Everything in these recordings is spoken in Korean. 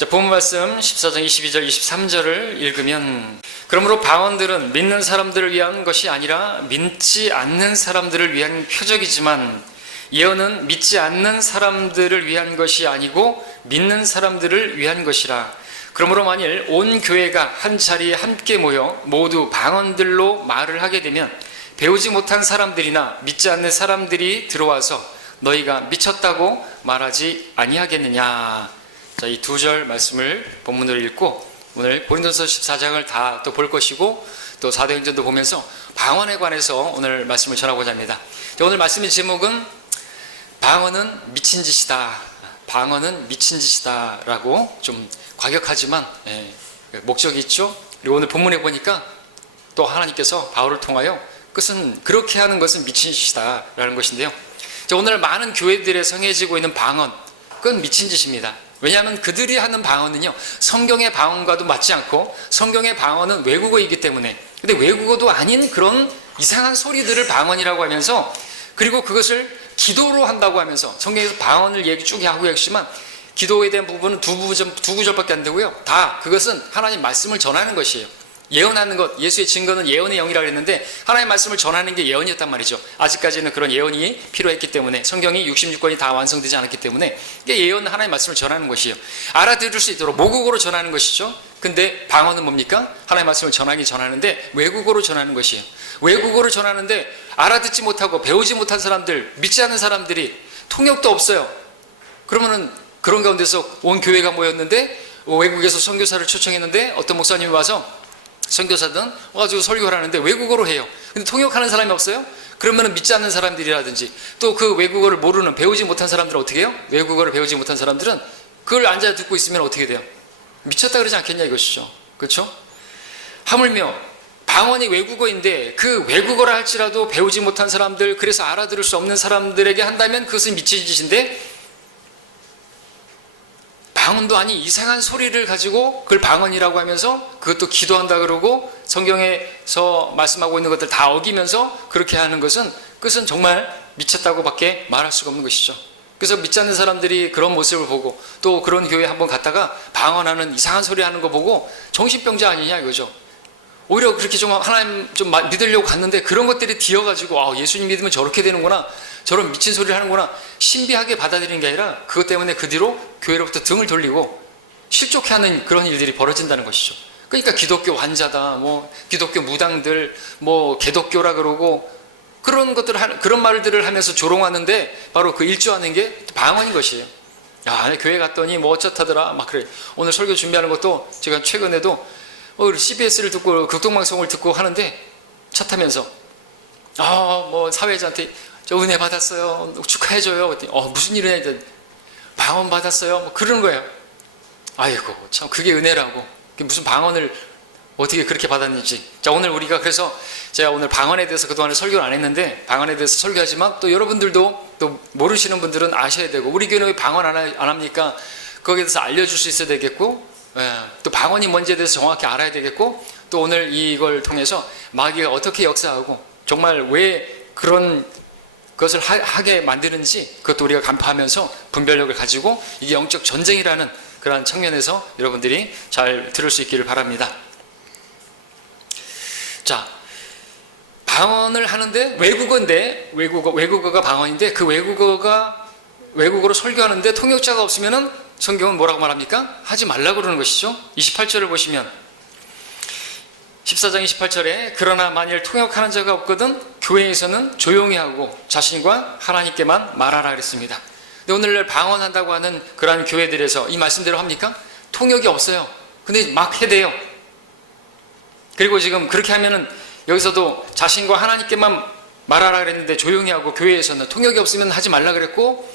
자, 본문 말씀 14장 22절 23절을 읽으면, 그러므로 방언들은 믿는 사람들을 위한 것이 아니라 믿지 않는 사람들을 위한 표적이지만 예언은 믿지 않는 사람들을 위한 것이 아니고 믿는 사람들을 위한 것이라. 그러므로 만일 온 교회가 한 자리에 함께 모여 모두 방언들로 말을 하게 되면 배우지 못한 사람들이나 믿지 않는 사람들이 들어와서 너희가 미쳤다고 말하지 아니하겠느냐. 자, 이 두 절 말씀을 본문으로 읽고 오늘 고린도서 14장을 다 또 볼 것이고 또 사도행전도 보면서 방언에 관해서 오늘 말씀을 전하고자 합니다. 자, 오늘 말씀의 제목은 방언은 미친 짓이다. 방언은 미친 짓이다 라고 좀 과격하지만 목적이 있죠. 그리고 오늘 본문에 보니까 또 하나님께서 바울을 통하여 그것은 그렇게 하는 것은 미친 짓이다 라는 것인데요. 자, 오늘 많은 교회들에 성해지고 있는 방언, 그건 미친 짓입니다. 왜냐하면 그들이 하는 방언은요, 성경의 방언과도 맞지 않고 성경의 방언은 외국어이기 때문에, 근데 외국어도 아닌 그런 이상한 소리들을 방언이라고 하면서, 그리고 그것을 기도로 한다고 하면서, 성경에서 방언을 얘기 쭉 하고 계시지만 기도에 대한 부분은 두 구절밖에 안 되고요, 다 그것은 하나님 말씀을 전하는 것이에요. 예언하는 것, 예수의 증거는 예언의 영이라고 했는데 하나님의 말씀을 전하는 게 예언이었단 말이죠. 아직까지는 그런 예언이 필요했기 때문에, 성경이 66권이 다 완성되지 않았기 때문에 이게 예언은 하나님의 말씀을 전하는 것이에요. 알아들을 수 있도록 모국어로 전하는 것이죠. 근데 방언은 뭡니까? 하나님의 말씀을 전하는데 외국어로 전하는 것이에요. 외국어로 전하는데 알아듣지 못하고 배우지 못한 사람들, 믿지 않는 사람들이, 통역도 없어요. 그러면은 그런 가운데서 온 교회가 모였는데 외국에서 선교사를 초청했는데 어떤 목사님이 와서, 선교사든 와가지고 설교를 하는데 외국어로 해요. 근데 통역하는 사람이 없어요? 그러면 믿지 않는 사람들이라든지 또 그 외국어를 모르는, 배우지 못한 사람들은 어떻게 해요? 외국어를 배우지 못한 사람들은 그걸 앉아 듣고 있으면 어떻게 돼요? 미쳤다 그러지 않겠냐 이것이죠. 그렇죠? 하물며 방언이 외국어인데 그 외국어를 할지라도 배우지 못한 사람들, 그래서 알아들을 수 없는 사람들에게 한다면 그것은 미친 짓인데, 방언도 아닌 이상한 소리를 가지고 그걸 방언이라고 하면서 그것도 기도한다 그러고 성경에서 말씀하고 있는 것들 다 어기면서 그렇게 하는 것은, 그것은 정말 미쳤다고 밖에 말할 수가 없는 것이죠. 그래서 믿지 않는 사람들이 그런 모습을 보고 또 그런 교회에 한번 갔다가 방언하는 이상한 소리 하는 거 보고 정신병자 아니냐 이거죠. 오히려 그렇게 좀 하나님 좀 믿으려고 갔는데 그런 것들이 뒤어가지고 예수님 믿으면 저렇게 되는구나, 저런 미친 소리를 하는구나, 신비하게 받아들이는 게 아니라 그것 때문에 그 뒤로 교회로부터 등을 돌리고 실족해하는 그런 일들이 벌어진다는 것이죠. 그러니까 기독교 환자다, 기독교 무당들, 개독교라 그러고 그런 그런 말들을 하면서 조롱하는데 바로 그 일조하는 게 방언인 것이에요. 야, 교회 갔더니 어쩌다더라 막 그래. 오늘 설교 준비하는 것도 제가 최근에도 CBS를 듣고 극동방송을 듣고 하는데 차 타면서 사회자한테 저 은혜 받았어요, 축하해줘요. 무슨 일 은혜? 방언 받았어요, 그러는 거예요. 아이고 참, 그게 은혜라고. 무슨 방언을 어떻게 그렇게 받았는지. 자, 오늘 우리가 그래서 제가 오늘 방언에 대해서 그동안에 설교를 안 했는데, 방언에 대해서 설교하지만 또 여러분들도 또 모르시는 분들은 아셔야 되고, 우리 교회는 왜 방언 안 합니까? 거기에 대해서 알려줄 수 있어야 되겠고, 또 방언이 뭔지에 대해서 정확히 알아야 되겠고, 또 오늘 이걸 통해서 마귀가 어떻게 역사하고 정말 왜 그런 것을 하게 만드는지 그것도 우리가 간파하면서 분별력을 가지고 이게 영적 전쟁이라는 그런 측면에서 여러분들이 잘 들을 수 있기를 바랍니다. 자, 방언을 하는데 외국어가 방언인데 그 외국어로 설교하는데 통역자가 없으면은 성경은 뭐라고 말합니까? 하지 말라고 그러는 것이죠. 28절을 보시면 14장 28절에 그러나 만일 통역하는 자가 없거든 교회에서는 조용히 하고 자신과 하나님께만 말하라 그랬습니다. 근데 오늘날 방언한다고 하는 그러한 교회들에서 이 말씀대로 합니까? 통역이 없어요. 근데 막 해대요. 그리고 지금 그렇게 하면은 여기서도 자신과 하나님께만 말하라 그랬는데 조용히 하고, 교회에서는 통역이 없으면 하지 말라 그랬고,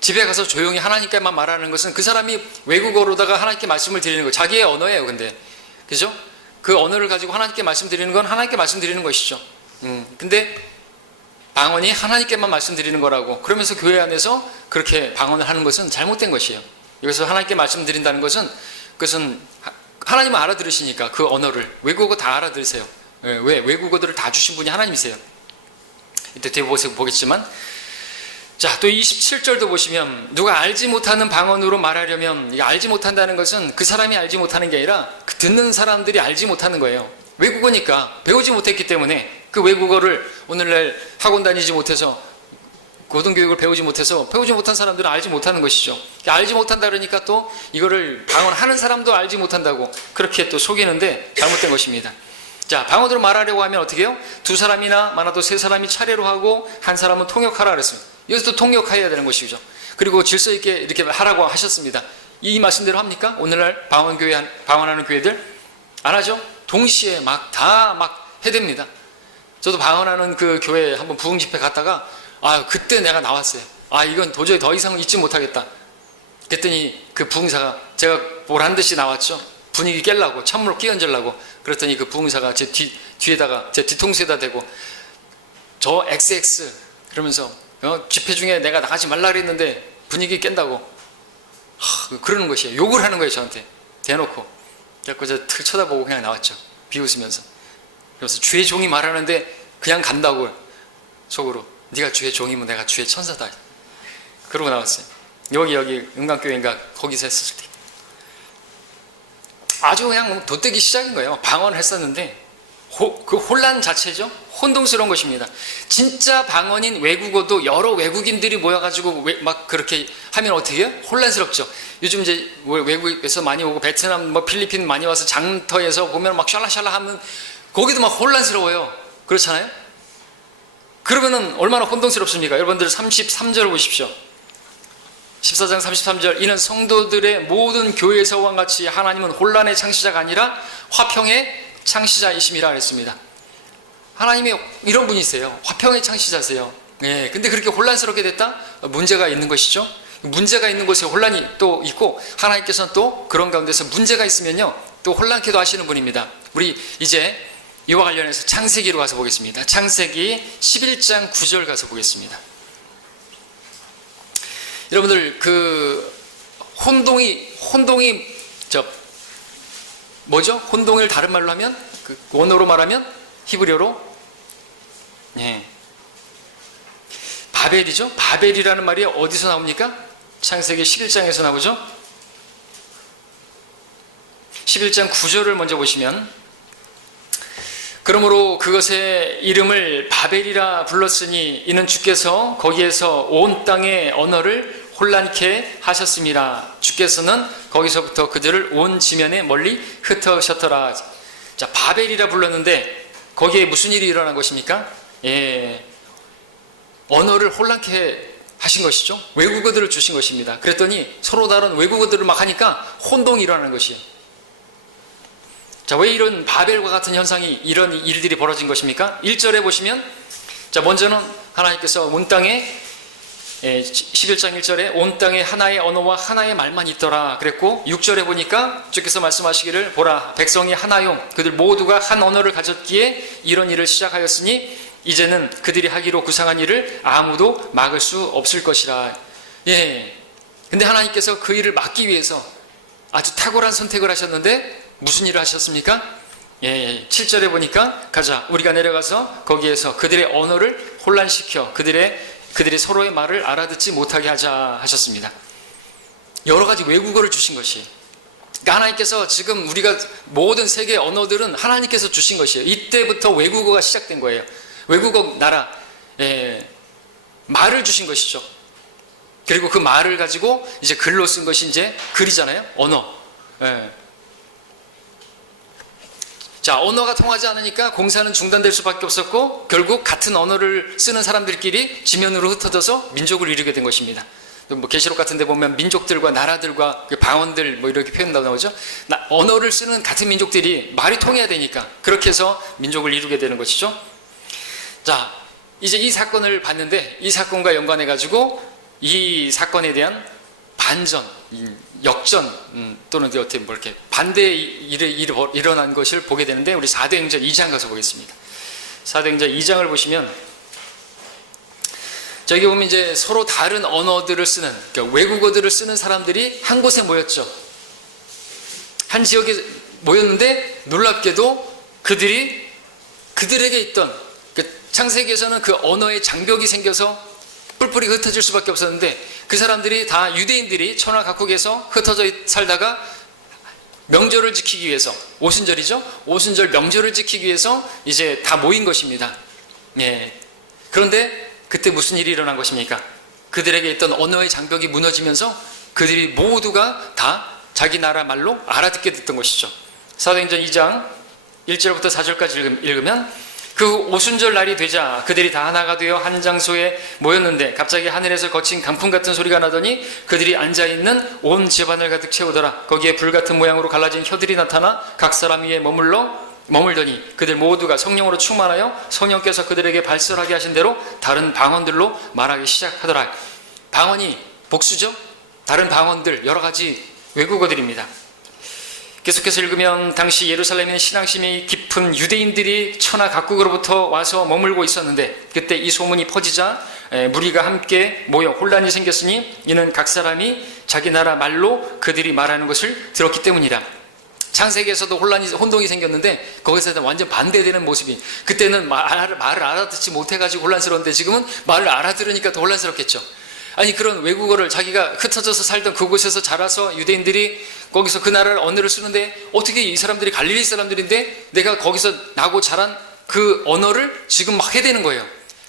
집에 가서 조용히 하나님께만 말하는 것은 그 사람이 외국어로다가 하나님께 말씀을 드리는 거, 자기의 언어예요. 근데 그죠? 그 언어를 가지고 하나님께 말씀드리는 건 하나님께 말씀드리는 것이죠. 근데 방언이 하나님께만 말씀드리는 거라고 그러면서 교회 안에서 그렇게 방언을 하는 것은 잘못된 것이에요. 여기서 하나님께 말씀드린다는 것은, 그것은 하나님은 알아들으시니까 그 언어를, 외국어 다 알아들으세요. 왜? 외국어들을 다 주신 분이 하나님이세요. 이때 뒤에 보겠지만, 자, 또 27절도 보시면 누가 알지 못하는 방언으로 말하려면, 이게 알지 못한다는 것은 그 사람이 알지 못하는 게 아니라 그 듣는 사람들이 알지 못하는 거예요. 외국어니까 배우지 못했기 때문에 그 외국어를 오늘날 학원 다니지 못해서, 고등교육을 배우지 못해서 배우지 못한 사람들은 알지 못하는 것이죠. 알지 못한다 그러니까 또 이거를 방언하는 사람도 알지 못한다고 그렇게 또 속이는데 잘못된 것입니다. 자, 방언으로 말하려고 하면 어떻게 해요? 두 사람이나 많아도 세 사람이 차례로 하고 한 사람은 통역하라 그랬습니다. 여기서 또 통역해야 되는 것이죠. 그리고 질서 있게 이렇게 하라고 하셨습니다. 이 말씀대로 합니까? 오늘날 방언하는 교회들 안 하죠? 동시에 막 다 막 해댑니다. 저도 방언하는 그 교회 한번 부흥 집회 갔다가 그때 내가 나왔어요. 이건 도저히 더 이상 잊지 못하겠다. 그랬더니 그 부흥사가, 제가 보란 듯이 나왔죠. 분위기 깰라고, 찬물로 끼얹으려고. 그랬더니 그 부흥사가 제 뒤에다가, 제 뒤통수에다 대고 저 XX 그러면서 집회 중에 내가 나가지 말라 그랬는데 분위기 깬다고 그러는 것이에요. 욕을 하는 거예요, 저한테 대놓고. 그래서 제가 툭 쳐다보고 그냥 나왔죠. 비웃으면서. 그래서 주의 종이 말하는데 그냥 간다고 속으로. 네가 주의 종이면 내가 주의 천사다. 그러고 나왔어요. 여기 은강교회인가 거기서 했었을 때 아주 그냥 돛대기 시작인 거예요. 방언을 했었는데 그 혼란 자체죠. 혼동스러운 것입니다. 진짜 방언인 외국어도 여러 외국인들이 모여가지고 막 그렇게 하면 어떻게 해요? 혼란스럽죠. 요즘 이제 외국에서 많이 오고 베트남, 필리핀 많이 와서 장터에서 보면 막 샬라샬라 하면 거기도 막 혼란스러워요. 그렇잖아요? 그러면은 얼마나 혼동스럽습니까? 여러분들 33절을 보십시오. 14장 33절. 이는 성도들의 모든 교회에서와 같이 하나님은 혼란의 창시자가 아니라 화평의 창시자이심이라 그랬습니다. 하나님이 이런 분이세요. 화평의 창시자세요. 네, 근데 그렇게 혼란스럽게 됐다? 문제가 있는 것이죠. 문제가 있는 곳에 혼란이 또 있고, 하나님께서는 또 그런 가운데서 문제가 있으면요 또 혼란케도 하시는 분입니다. 우리 이제 이와 관련해서 창세기로 가서 보겠습니다. 창세기 11장 9절 가서 보겠습니다. 여러분들 그 혼동이 뭐죠? 혼동을 다른 말로 하면, 그 원어로 말하면 히브리어로 바벨이죠. 바벨이라는 말이 어디서 나옵니까? 창세기 11장에서 나오죠. 11장 9절을 먼저 보시면, 그러므로 그것의 이름을 바벨이라 불렀으니 이는 주께서 거기에서 온 땅의 언어를 혼란케 하셨습니다. 주께서는 거기서부터 그들을 온 지면에 멀리 흩으셨더라. 자, 바벨이라 불렀는데 거기에 무슨 일이 일어난 것입니까? 언어를 혼란케 하신 것이죠. 외국어들을 주신 것입니다. 그랬더니 서로 다른 외국어들을 막 하니까 혼동이 일어나는 것이에요. 자, 왜 이런 바벨과 같은 현상이, 이런 일들이 벌어진 것입니까? 1절에 보시면, 자, 먼저는 하나님께서 온 땅에 11장 1절에 온 땅에 하나의 언어와 하나의 말만 있더라 그랬고, 6절에 보니까 주께서 말씀하시기를 보라 백성이 하나요 그들 모두가 한 언어를 가졌기에 이런 일을 시작하였으니 이제는 그들이 하기로 구상한 일을 아무도 막을 수 없을 것이라. 근데 하나님께서 그 일을 막기 위해서 아주 탁월한 선택을 하셨는데 무슨 일을 하셨습니까? 7절에 보니까 가자 우리가 내려가서 거기에서 그들의 언어를 혼란시켜 그들이 서로의 말을 알아듣지 못하게 하자 하셨습니다. 여러 가지 외국어를 주신 것이, 그러니까 하나님께서 지금 우리가 모든 세계 언어들은 하나님께서 주신 것이에요. 이때부터 외국어가 시작된 거예요. 외국어 나라 말을 주신 것이죠. 그리고 그 말을 가지고 이제 글로 쓴 것이 이제 글이잖아요. 언어. 자, 언어가 통하지 않으니까 공사는 중단될 수밖에 없었고 결국 같은 언어를 쓰는 사람들끼리 지면으로 흩어져서 민족을 이루게 된 것입니다. 계시록 같은 데 보면 민족들과 나라들과 그 방언들 이렇게 표현도 나오죠. 언어를 쓰는 같은 민족들이 말이 통해야 되니까 그렇게 해서 민족을 이루게 되는 것이죠. 자, 이제 이 사건을 봤는데 이 사건과 연관해 가지고 이 사건에 대한 반전, 역전 또는 어떻게 이렇게 반대의 일이 일어난 것을 보게 되는데, 우리 사도행전 2장 가서 보겠습니다. 사도행전 2장을 보시면 저기 보면 이제 서로 다른 언어들을 쓰는, 그러니까 외국어들을 쓰는 사람들이 한 곳에 모였죠. 한 지역에 모였는데 놀랍게도 그들에게 있던, 창세기에서는 그 언어의 장벽이 생겨서 뿔뿔이 흩어질 수밖에 없었는데 그 사람들이 다 유대인들이 천하 각국에서 흩어져 살다가 명절을 지키기 위해서, 오순절이죠. 오순절 명절을 지키기 위해서 이제 다 모인 것입니다. 예. 그런데 그때 무슨 일이 일어난 것입니까? 그들에게 있던 언어의 장벽이 무너지면서 그들이 모두가 다 자기 나라 말로 알아듣게 됐던 것이죠. 사도행전 2장 1절부터 4절까지 읽으면 그 오순절 날이 되자 그들이 다 하나가 되어 한 장소에 모였는데 갑자기 하늘에서 거친 강풍 같은 소리가 나더니 그들이 앉아있는 온 집안을 가득 채우더라. 거기에 불같은 모양으로 갈라진 혀들이 나타나 각 사람 위에 머물더니 그들 모두가 성령으로 충만하여 성령께서 그들에게 발설하게 하신 대로 다른 방언들로 말하기 시작하더라. 방언이 복수죠. 다른 방언들, 여러 가지 외국어들입니다. 계속해서 읽으면 당시 예루살렘에는 신앙심이 깊은 유대인들이 천하 각국으로부터 와서 머물고 있었는데 그때 이 소문이 퍼지자 무리가 함께 모여 혼란이 생겼으니 이는 각 사람이 자기 나라 말로 그들이 말하는 것을 들었기 때문이라. 창세기에서도 혼동이 생겼는데 거기서 완전 반대되는 모습이, 그때는 말을 알아듣지 못해가지고 혼란스러운데 지금은 말을 알아들으니까 더 혼란스럽겠죠. 아니, 그런 외국어를 자기가 흩어져서 살던 그곳에서 자라서 유대인들이 거기서 그 나라를 언어를 쓰는데 어떻게 이 사람들이 갈릴리 사람들인데 내가 거기서 나고 자란 그 언어를 지금 막 해대는 거예요.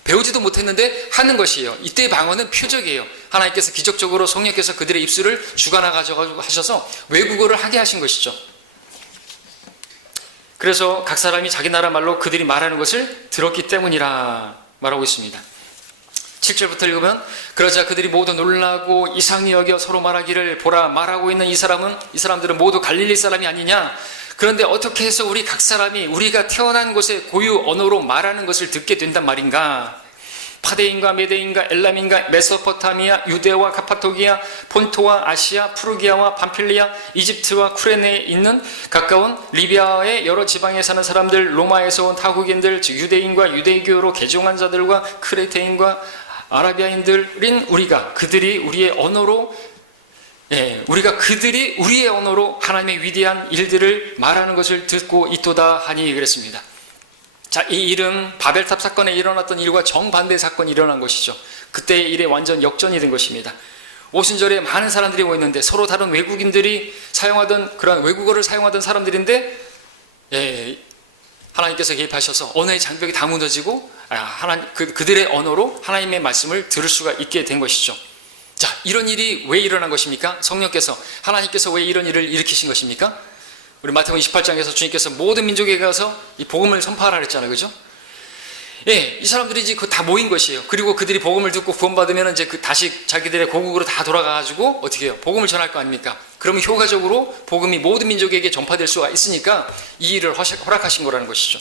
배우지도 못했는데 하는 것이에요. 이때의 방언은 표적이에요. 하나님께서 기적적으로 성령께서 그들의 입술을 주관하 가지고 하셔서 외국어를 하게 하신 것이죠. 그래서 각 사람이 자기 나라 말로 그들이 말하는 것을 들었기 때문이라 말하고 있습니다. 7절부터 읽으면 그러자 그들이 모두 놀라고 이상히 여겨 서로 말하기를 보라, 말하고 있는 이 사람들은 모두 갈릴리 사람이 아니냐. 그런데 어떻게 해서 우리 각 사람이 우리가 태어난 곳의 고유 언어로 말하는 것을 듣게 된단 말인가. 파데인과 메데인과 엘람인과 메소포타미아, 유대와 카파도기아, 폰토와 아시아, 프루기아와 밤필리아, 이집트와 쿠레네에 있는 가까운 리비아의 여러 지방에 사는 사람들, 로마에서 온 타국인들, 즉 유대인과 유대교로 개종한 자들과 크레테인과 아라비아인들인 그들이 우리의 언어로 하나님의 위대한 일들을 말하는 것을 듣고 있도다 하니 그랬습니다. 자, 이 일은 바벨탑 사건에 일어났던 일과 정반대의 사건이 일어난 것이죠. 그때의 일에 완전 역전이 된 것입니다. 오순절에 많은 사람들이 모였는데 서로 다른 외국인들이 사용하던 그런 외국어를 사용하던 사람들인데 하나님께서 개입하셔서 언어의 장벽이 다 무너지고 그들의 언어로 하나님의 말씀을 들을 수가 있게 된 것이죠. 자, 이런 일이 왜 일어난 것입니까? 하나님께서 왜 이런 일을 일으키신 것입니까? 우리 마태복음 28장에서 주님께서 모든 민족에 가서 이 복음을 선포하라 그랬잖아요. 그죠? 이 사람들이 이제 다 모인 것이에요. 그리고 그들이 복음을 듣고 구원받으면 이제 다시 자기들의 고국으로 다 돌아가가지고 어떻게 해요? 복음을 전할 거 아닙니까? 그러면 효과적으로 복음이 모든 민족에게 전파될 수가 있으니까 이 일을 허락하신 거라는 것이죠.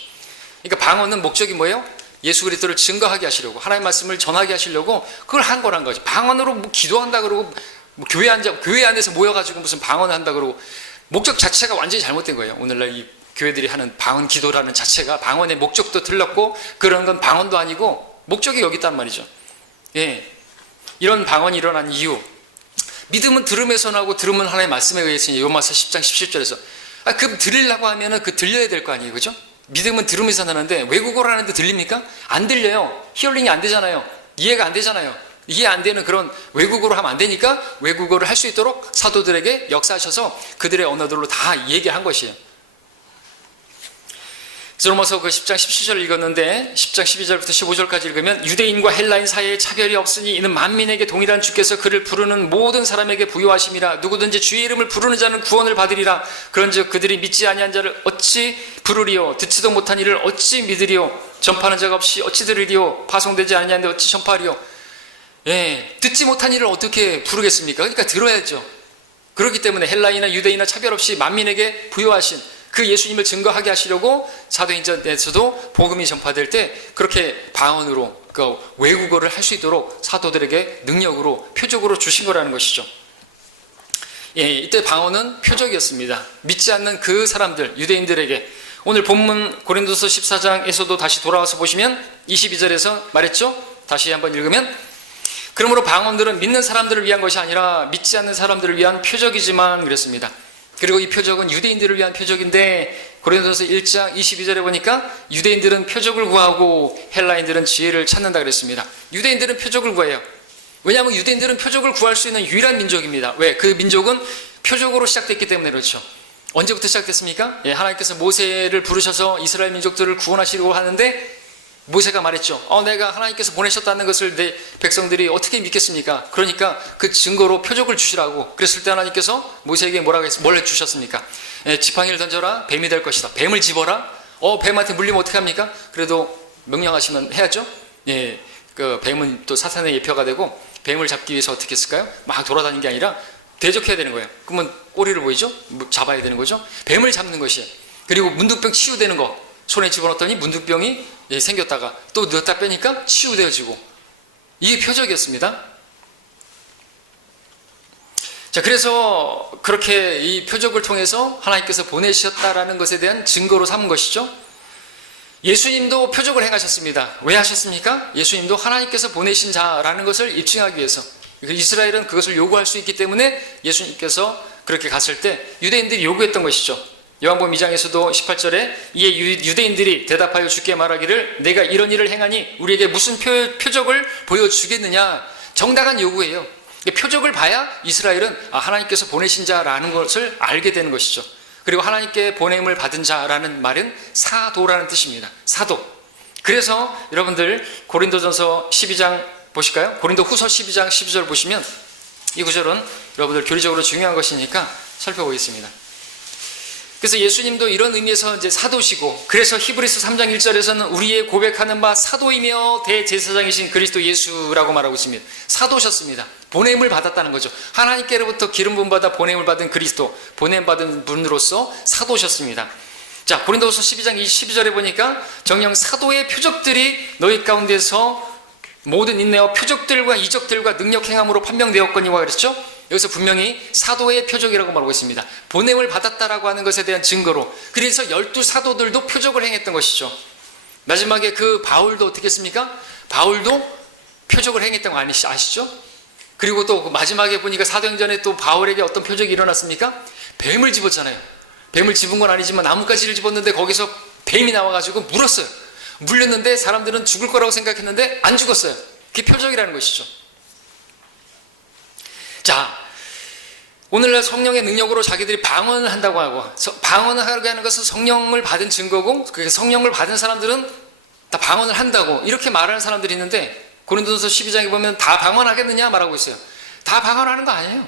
그러니까 방언은 목적이 뭐예요? 예수 그리스도를 증거하게 하시려고, 하나님의 말씀을 전하게 하시려고 그걸 한 거란 거지. 방언으로 기도한다 그러고 교회 안에서 모여가지고 무슨 방언을 한다 그러고 목적 자체가 완전히 잘못된 거예요. 오늘날 이 교회들이 하는 방언 기도라는 자체가 방언의 목적도 틀렸고 그런 건 방언도 아니고 목적이 여기 있단 말이죠. 이런 방언이 일어난 이유, 믿음은 들음에서 나고 들음은 하나님의 말씀에 의해서 요마서 10장 17절에서 그 들으려고 하면은 들려야 될 거 아니에요. 그죠? 믿음은 들음에서 나는데 외국어를 하는데 들립니까? 안 들려요. 히어링이 안 되잖아요. 이해가 안 되잖아요. 이해 안 되는 그런 외국어로 하면 안 되니까 외국어를 할 수 있도록 사도들에게 역사하셔서 그들의 언어들로 다 얘기를 한 것이에요. 로마서 그 10장 17절 읽었는데 10장 12절부터 15절까지 읽으면 유대인과 헬라인 사이에 차별이 없으니 이는 만민에게 동일한 주께서 그를 부르는 모든 사람에게 부요하심이라. 누구든지 주의 이름을 부르는 자는 구원을 받으리라. 그런즉 그들이 믿지 아니한 자를 어찌 부르리요? 듣지도 못한 이를 어찌 믿으리요? 전파하는 자가 없이 어찌 들으리요? 파송되지 아니하는데 어찌 전파하리요? 듣지 못한 일을 어떻게 부르겠습니까? 그러니까 들어야죠. 그렇기 때문에 헬라인이나 유대인이나 차별 없이 만민에게 부요하신 그 예수님을 증거하게 하시려고 사도행전에서도 복음이 전파될 때 그렇게 방언으로 그 외국어를 할 수 있도록 사도들에게 능력으로 표적으로 주신 거라는 것이죠. 이때 방언은 표적이었습니다. 믿지 않는 그 사람들, 유대인들에게. 오늘 본문 고린도서 14장에서도 다시 돌아와서 보시면 22절에서 말했죠. 다시 한번 읽으면 그러므로 방언들은 믿는 사람들을 위한 것이 아니라 믿지 않는 사람들을 위한 표적이지만 그랬습니다. 그리고 이 표적은 유대인들을 위한 표적인데 고린도서 1장 22절에 보니까 유대인들은 표적을 구하고 헬라인들은 지혜를 찾는다 그랬습니다. 유대인들은 표적을 구해요. 왜냐하면 유대인들은 표적을 구할 수 있는 유일한 민족입니다. 왜? 그 민족은 표적으로 시작됐기 때문에 그렇죠. 언제부터 시작됐습니까? 하나님께서 모세를 부르셔서 이스라엘 민족들을 구원하시려고 하는데 모세가 말했죠. 내가 하나님께서 보내셨다는 것을 내 백성들이 어떻게 믿겠습니까? 그러니까 그 증거로 표적을 주시라고. 그랬을 때 하나님께서 모세에게 뭘 해주셨습니까? 지팡이를 던져라. 뱀이 될 것이다. 뱀을 집어라. 뱀한테 물리면 어떻게 합니까? 그래도 명령하시면 해야죠. 그 뱀은 또 사탄의 예표가 되고 뱀을 잡기 위해서 어떻게 했을까요? 막 돌아다니는 게 아니라 대적해야 되는 거예요. 그러면 꼬리를 보이죠? 잡아야 되는 거죠. 뱀을 잡는 것이에요. 그리고 문둥병 치유되는 거. 손에 집어넣었더니 문둥병이 생겼다가 또 넣었다 빼니까 치유되어지고, 이게 표적이었습니다. 자, 그래서 그렇게 이 표적을 통해서 하나님께서 보내셨다라는 것에 대한 증거로 삼은 것이죠. 예수님도 표적을 행하셨습니다. 왜 하셨습니까? 예수님도 하나님께서 보내신 자라는 것을 입증하기 위해서. 이스라엘은 그것을 요구할 수 있기 때문에 예수님께서 그렇게 갔을 때 유대인들이 요구했던 것이죠. 요한복음 2장에서도 18절에 이에 유대인들이 대답하여 주께 말하기를 내가 이런 일을 행하니 우리에게 무슨 표적을 보여주겠느냐. 정당한 요구예요. 표적을 봐야 이스라엘은 하나님께서 보내신 자라는 것을 알게 되는 것이죠. 그리고 하나님께 보냄을 받은 자라는 말은 사도라는 뜻입니다. 사도. 그래서 여러분들 고린도전서 12장 보실까요? 고린도 후서 12장 12절 보시면 이 구절은 여러분들 교리적으로 중요한 것이니까 살펴보겠습니다. 그래서 예수님도 이런 의미에서 이제 사도시고, 그래서 히브리서 3장 1절에서는 우리의 고백하는 바 사도이며 대제사장이신 그리스도 예수라고 말하고 있습니다. 사도셨습니다. 보냄을 받았다는 거죠. 하나님께로부터 기름 부음 받아 보냄을 받은 그리스도, 보냄 받은 분으로서 사도셨습니다. 자, 고린도후서 12장 12절에 보니까 정녕 사도의 표적들이 너희 가운데서 모든 인내와 표적들과 이적들과 능력 행함으로 판명되었거니와 그랬죠. 여기서 분명히 사도의 표적이라고 말하고 있습니다. 보냄을 받았다라고 하는 것에 대한 증거로. 그래서 12사도들도 표적을 행했던 것이죠. 마지막에 그 바울도 어떻게 했습니까? 바울도 표적을 행했던 거 아시죠? 그리고 또 마지막에 보니까 사도행전에 또 바울에게 어떤 표적이 일어났습니까? 뱀을 집었잖아요. 뱀을 집은 건 아니지만 나뭇가지를 집었는데 거기서 뱀이 나와가지고 물었어요. 물렸는데 사람들은 죽을 거라고 생각했는데 안 죽었어요. 그게 표적이라는 것이죠. 자, 오늘날 성령의 능력으로 자기들이 방언을 한다고 하고, 방언을 하게 하는 것은 성령을 받은 증거고, 그 성령을 받은 사람들은 다 방언을 한다고 이렇게 말하는 사람들이 있는데, 고린도전서 12장에 보면 다 방언하겠느냐 말하고 있어요. 다 방언하는 거 아니에요.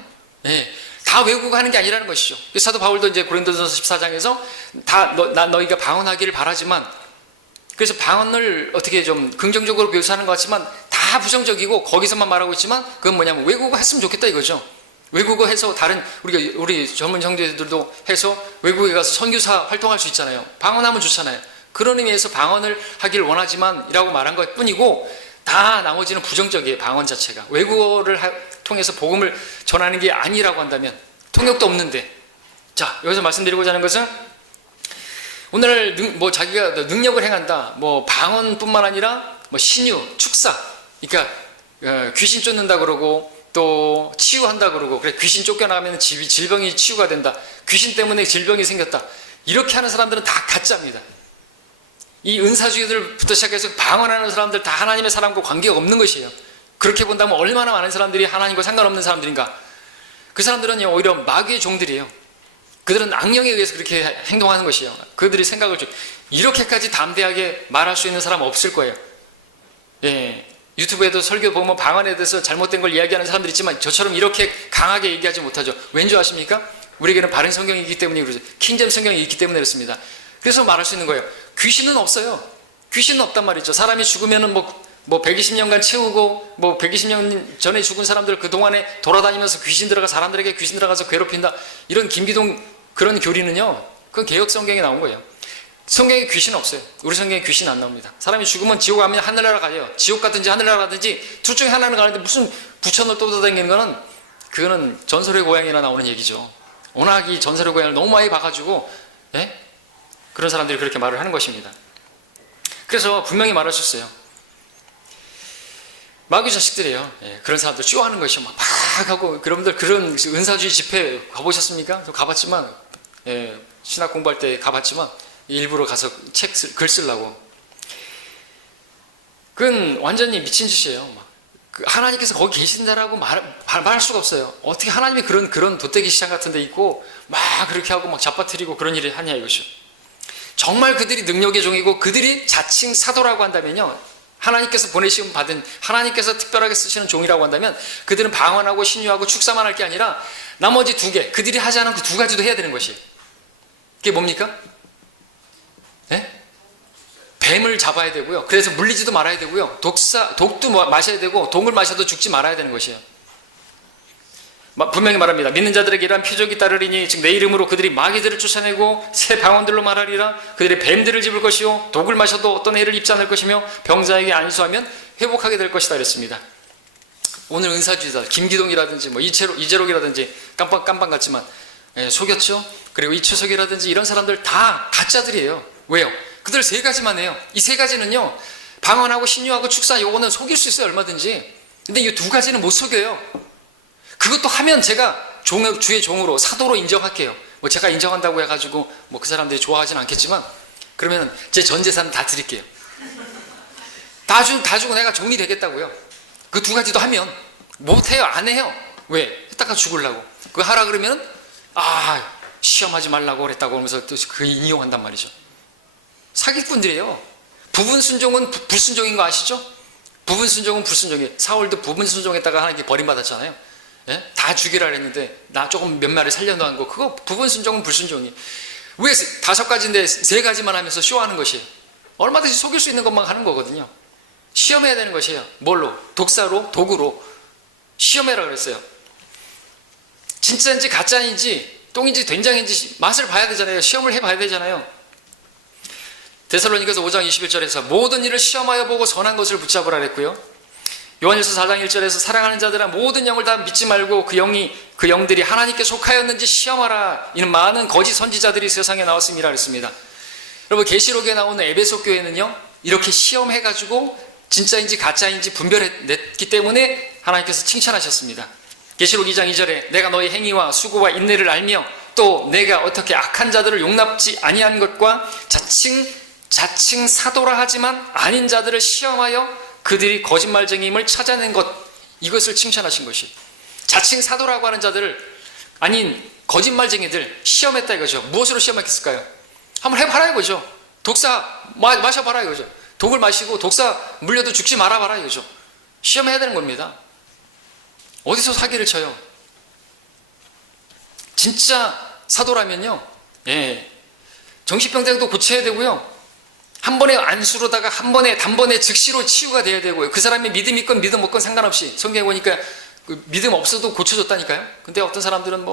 다 외국어하는 게 아니라는 것이죠. 사도 바울도 이제 고린도전서 14장에서 다 너희가 방언하기를 바라지만, 그래서 방언을 어떻게 좀 긍정적으로 묘사하는 것 같지만 다 부정적이고 거기서만 말하고 있지만, 그건 뭐냐면 외국어 했으면 좋겠다 이거죠. 외국어 해서 다른 우리 전문 형제들도 해서 외국에 가서 선교사 활동할 수 있잖아요. 방언하면 좋잖아요. 그런 의미에서 방언을 하길 원하지만 이라고 말한 것 뿐이고, 다 나머지는 부정적이에요. 방언 자체가 외국어를 통해서 복음을 전하는 게 아니라고 한다면, 통역도 없는데. 자, 여기서 말씀드리고자 하는 것은 오늘 자기가 능력을 행한다, 방언뿐만 아니라 신유, 축사, 그러니까 귀신 쫓는다 그러고 또 치유한다 그러고, 그래 귀신 쫓겨나가면 질병이 치유가 된다, 귀신 때문에 질병이 생겼다, 이렇게 하는 사람들은 다 가짜입니다. 이 은사주의들부터 시작해서 방언하는 사람들 다 하나님의 사람과 관계가 없는 것이에요. 그렇게 본다면 얼마나 많은 사람들이 하나님과 상관없는 사람들인가. 그 사람들은 오히려 마귀의 종들이에요. 그들은 악령에 의해서 그렇게 행동하는 것이에요. 그들이 생각을 이렇게까지 담대하게 말할 수 있는 사람은 없을 거예요. 유튜브에도 설교 보면 방언에 대해서 잘못된 걸 이야기하는 사람들이 있지만 저처럼 이렇게 강하게 얘기하지 못하죠. 왠지 아십니까? 우리에게는 바른 성경이 있기 때문에 그러죠. 킹제임스 성경이 있기 때문에 그렇습니다. 그래서 말할 수 있는 거예요. 귀신은 없어요. 귀신은 없단 말이죠. 사람이 죽으면은 120년간 채우고 120년 전에 죽은 사람들 그동안에 돌아다니면서 귀신 들어가 사람들에게 귀신 들어가서 괴롭힌다, 이런 김기동 그런 교리는요, 그건 개혁 성경에 나온 거예요. 성경에 귀신은 없어요. 우리 성경에 귀신 안 나옵니다. 사람이 죽으면 지옥 가면 하늘나라 가요. 지옥 가든지 하늘나라 가든지 둘 중에 하나는 가는데 무슨 부천을 떠다니는 거는, 그거는 전설의 고향이나 나오는 얘기죠. 워낙 이 전설의 고향을 너무 많이 봐가지고 그런 사람들이 그렇게 말을 하는 것입니다. 그래서 분명히 말할 수 있어요. 마귀 자식들이에요. 그런 사람들 쇼하는 것이요. 막 하고. 여러분들 그런 은사주의 집회 가보셨습니까? 저 가봤지만, 신학 공부할 때 가봤지만 일부러 가서 글 쓰려고. 그건 완전히 미친 짓이에요. 하나님께서 거기 계신다라고 말할 수가 없어요. 어떻게 하나님이 그런 돗대기 시장 같은 데 있고 막 그렇게 하고 막 잡아뜨리고 그런 일을 하냐 이것이요. 정말 그들이 능력의 종이고 그들이 자칭 사도라고 한다면요, 하나님께서 보내시면 받은, 하나님께서 특별하게 쓰시는 종이라고 한다면 그들은 방언하고 신유하고 축사만 할 게 아니라 나머지 2개, 그들이 하지 않은 그 2가지도 해야 되는 것이에요. 그게 뭡니까? 네? 뱀을 잡아야 되고요. 그래서 물리지도 말아야 되고요. 독도 마셔야 되고, 독을 마셔도 죽지 말아야 되는 것이에요. 분명히 말합니다. 믿는 자들에게 이러한 표적이 따르리니 즉 내 이름으로 그들이 마귀들을 쫓아내고 새 방언들로 말하리라. 그들의 뱀들을 집을 것이요 독을 마셔도 어떤 해를 입지 않을 것이며 병자에게 안수하면 회복하게 될 것이다 그랬습니다. 오늘 은사주의자 김기동이라든지 뭐 이재록이라든지 깜빵 같지만 속였죠. 그리고 이추석이라든지 이런 사람들 다 가짜들이에요. 왜요? 그들 3가지만 해요. 이 3가지는요, 방언하고 신유하고 축사, 요거는 속일 수 있어요, 얼마든지. 근데 이 2가지는 못 속여요. 그것도 하면 제가 주의 종으로, 사도로 인정할게요. 뭐 제가 인정한다고 해가지고 뭐 그 사람들이 좋아하진 않겠지만, 그러면 제 전 재산 다 드릴게요. 다 주고 내가 종이 되겠다고요. 그 2가지도 하면. 못해요, 안 해요. 왜? 했다가 죽으려고. 그거 하라 그러면 시험하지 말라고 그랬다고 하면서 또 그 인용한단 말이죠. 사기꾼들이에요. 부분 순종은 불순종인 거 아시죠? 부분 순종은 불순종이에요. 사울도 부분 순종했다가 하나님께 버림받았잖아요. 예? 다 죽이라 했는데 나 조금 몇 마리 살려놓은 거, 그거 부분 순종은 불순종이. 왜 5가지인데 3가지만 하면서 쇼하는 것이에요? 얼마든지 속일 수 있는 것만 하는 거거든요. 시험해야 되는 것이에요. 뭘로? 독사로, 도구로 시험해라 그랬어요. 진짜인지 가짜인지 똥인지 된장인지 맛을 봐야 되잖아요. 시험을 해봐야 되잖아요. 데살로니가서 5장 21절에서 모든 일을 시험하여 보고 선한 것을 붙잡으라 그랬고요. 요한일서 4장 1절에서 사랑하는 자들아 모든 영을 다 믿지 말고 그 영들이 하나님께 속하였는지 시험하라. 이는 많은 거짓 선지자들이 세상에 나왔습니다 그랬습니다. 여러분, 계시록에 나오는 에베소 교회는요, 이렇게 시험해가지고 진짜인지 가짜인지 분별해냈기 때문에 하나님께서 칭찬하셨습니다. 계시록 2장 2절에 내가 너희 행위와 수고와 인내를 알며 또 내가 어떻게 악한 자들을 용납지 아니한 것과 자칭 사도라 하지만 아닌 자들을 시험하여 그들이 거짓말쟁이임을 찾아낸 것, 이것을 칭찬하신 것이, 자칭 사도라고 하는 자들을 아닌 거짓말쟁이들 시험했다 이거죠. 무엇으로 시험했을까요? 한번 해봐라 이거죠. 독사 마셔봐라 이거죠. 독을 마시고 독사 물려도 죽지 말아봐라 이거죠. 시험해야 되는 겁니다. 어디서 사기를 쳐요? 진짜 사도라면요, 정신병자도 고쳐야 되고요, 한 번에 안수로다가 단번에 즉시로 치유가 돼야 되고요. 그 사람이 믿음 있건 믿음 없건 상관없이, 성경에 보니까 믿음 없어도 고쳐줬다니까요. 근데 어떤 사람들은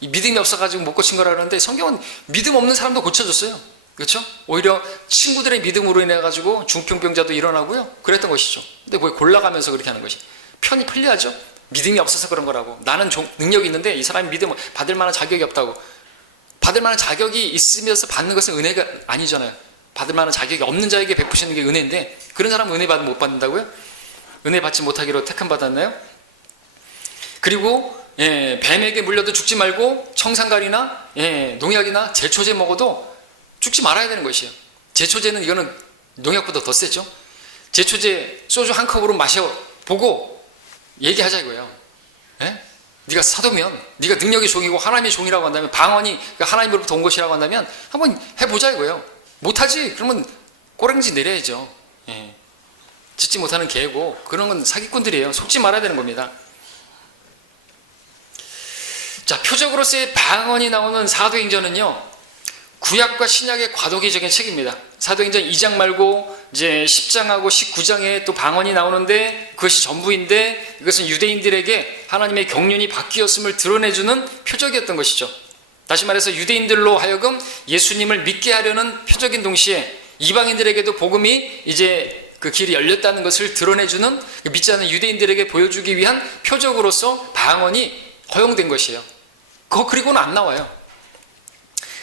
믿음이 없어가지고 못 고친 거라 그러는데 성경은 믿음 없는 사람도 고쳐줬어요. 그렇죠? 오히려 친구들의 믿음으로 인해가지고 중풍병자도 일어나고요, 그랬던 것이죠. 근데 왜 골라가면서 그렇게 하는 것이 편이 풀려야죠. 믿음이 없어서 그런 거라고. 나는 능력이 있는데 이 사람이 믿음 받을 만한 자격이 없다고. 받을 만한 자격이 있으면서 받는 것은 은혜가 아니잖아요. 받을 만한 자격이 없는 자에게 베푸시는 게 은혜인데, 그런 사람은 은혜 받으면 못 받는다고요? 은혜 받지 못하기로 택함 받았나요? 그리고 뱀에게 물려도 죽지 말고 청산가리나 농약이나 제초제 먹어도 죽지 말아야 되는 것이에요. 제초제는 이거는 농약보다 더 세죠. 제초제 소주 한 컵으로 마셔보고 얘기하자 이거예요. 네가 사도면, 네가 능력의 종이고 하나님의 종이라고 한다면, 방언이 하나님으로부터 온 것이라고 한다면 한번 해보자 이거예요. 못하지? 그러면 꼬랑지 내려야죠. 짓지 못하는 개고, 그런 건 사기꾼들이에요. 속지 말아야 되는 겁니다. 자, 표적으로서의 방언이 나오는 사도행전은요, 구약과 신약의 과도기적인 책입니다. 사도행전 2장 말고 이제 10장하고 19장에 또 방언이 나오는데 그것이 전부인데, 이것은 유대인들에게 하나님의 경륜이 바뀌었음을 드러내주는 표적이었던 것이죠. 다시 말해서 유대인들로 하여금 예수님을 믿게 하려는 표적인 동시에 이방인들에게도 복음이 이제 그 길이 열렸다는 것을 드러내주는, 믿지 않는 유대인들에게 보여주기 위한 표적으로서 방언이 허용된 것이에요. 그리고는 안 나와요.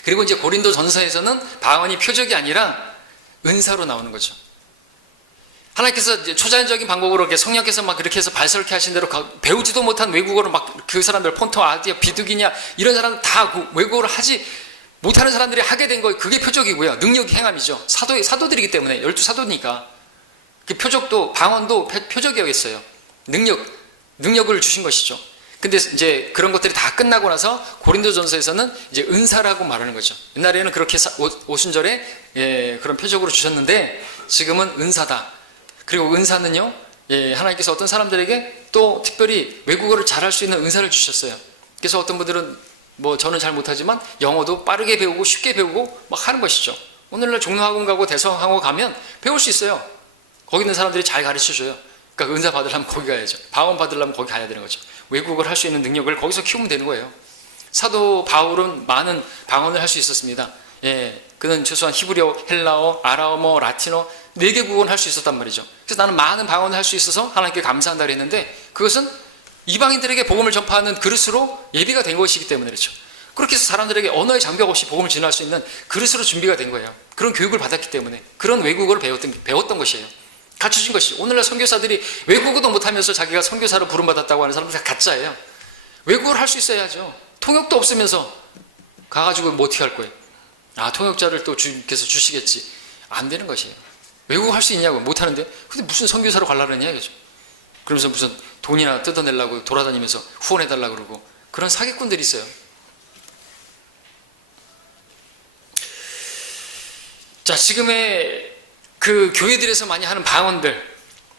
그리고 이제 고린도 전서에서는 방언이 표적이 아니라 은사로 나오는 거죠. 하나님께서 이제 초자연적인 방법으로 이렇게 성령께서 막 그렇게 해서 발설케 하신 대로 배우지도 못한 외국어로 막 그 사람들 폰토 아디아 비두기냐 이런 사람들 다 그 외국어를 하지 못하는 사람들이 하게 된 거, 그게 표적이고요. 능력이 행함이죠. 사도들이기 때문에 12사도니까 그 표적도 방언도 표적이었어요. 능력을 주신 것이죠. 근데 이제 그런 것들이 다 끝나고 나서 고린도전서에서는 이제 은사라고 말하는 거죠. 옛날에는 그렇게 오순절에 그런 표적으로 주셨는데 지금은 은사다. 그리고 은사는요, 하나님께서 어떤 사람들에게 또 특별히 외국어를 잘할 수 있는 은사를 주셨어요. 그래서 어떤 분들은 뭐 저는 잘 못하지만 영어도 빠르게 배우고 쉽게 배우고 막 하는 것이죠. 오늘날 종로학원 가고 대성학원 가면 배울 수 있어요. 거기 있는 사람들이 잘 가르쳐줘요. 그러니까 은사 받으려면 거기 가야죠. 방언 받으려면 거기 가야 되는 거죠. 외국어를 할 수 있는 능력을 거기서 키우면 되는 거예요. 사도 바울은 많은 방언을 할 수 있었습니다. 그는 최소한 히브리어, 헬라어, 아라어머, 라틴어 4개 국어는 할 수 있었단 말이죠. 그래서 나는 많은 방언을 할 수 있어서 하나님께 감사한다 그랬는데 그것은 이방인들에게 복음을 전파하는 그릇으로 예비가 된 것이기 때문에 그렇죠. 그렇게 해서 사람들에게 언어의 장벽 없이 복음을 전할 수 있는 그릇으로 준비가 된 거예요. 그런 교육을 받았기 때문에 그런 외국어를 배웠던 것이에요. 갖춰진 것이. 오늘날 선교사들이 외국어도 못하면서 자기가 선교사로 부름받았다고 하는 사람들이 다 가짜예요. 외국어를 할 수 있어야죠. 통역도 없으면서 가가지고 뭐 어떻게 할 거예요? 통역자를 또 주님께서 주시겠지. 안 되는 것이에요. 외국어 할 수 있냐고 못하는데 근데 무슨 선교사로 가려느냐 이거죠. 그러면서 무슨 돈이나 뜯어내려고 돌아다니면서 후원해달라고 그러고 그런 사기꾼들이 있어요. 자, 지금의 그 교회들에서 많이 하는 방언들.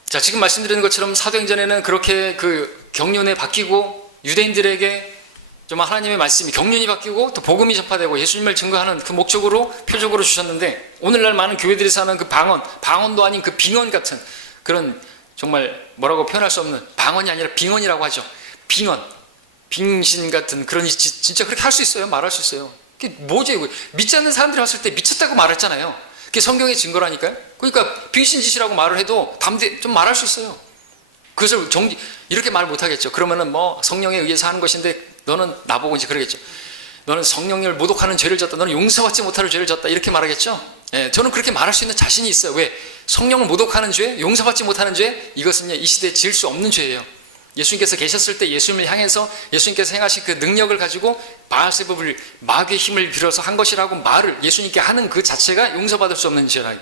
자, 지금 말씀드리는 것처럼 사도행전에는 그렇게 그 경륜에 바뀌고 유대인들에게 정말 하나님의 말씀이 경륜이 바뀌고 또 복음이 전파되고 예수님을 증거하는 그 목적으로 표적으로 주셨는데 오늘날 많은 교회들에서 하는 그 방언도 아닌 그 빙언 같은 그런 정말 뭐라고 표현할 수 없는 방언이 아니라 빙언이라고 하죠. 빙언, 빙신 같은 그런 진짜 그렇게 할 수 있어요. 말할 수 있어요. 그게 뭐지? 믿지 않는 사람들이 왔을 때 미쳤다고 말했잖아요. 그게 성경의 증거라니까요. 그러니까 빙신짓이라고 말을 해도 좀 말할 수 있어요. 그것을 이렇게 말 못하겠죠. 그러면은 뭐 성령에 의해서 하는 것인데 너는 나보고 이제 그러겠죠. 너는 성령을 모독하는 죄를 졌다. 너는 용서받지 못할 죄를 졌다. 이렇게 말하겠죠. 저는 그렇게 말할 수 있는 자신이 있어요. 왜? 성령을 모독하는 죄, 용서받지 못하는 죄, 이것은 이 시대에 지을 수 없는 죄예요. 예수님께서 계셨을 때 예수님을 향해서 예수님께서 행하신 그 능력을 가지고 바알세불을 마귀의 힘을 빌어서 한 것이라고 말을 예수님께 하는 그 자체가 용서받을 수 없는 죄라.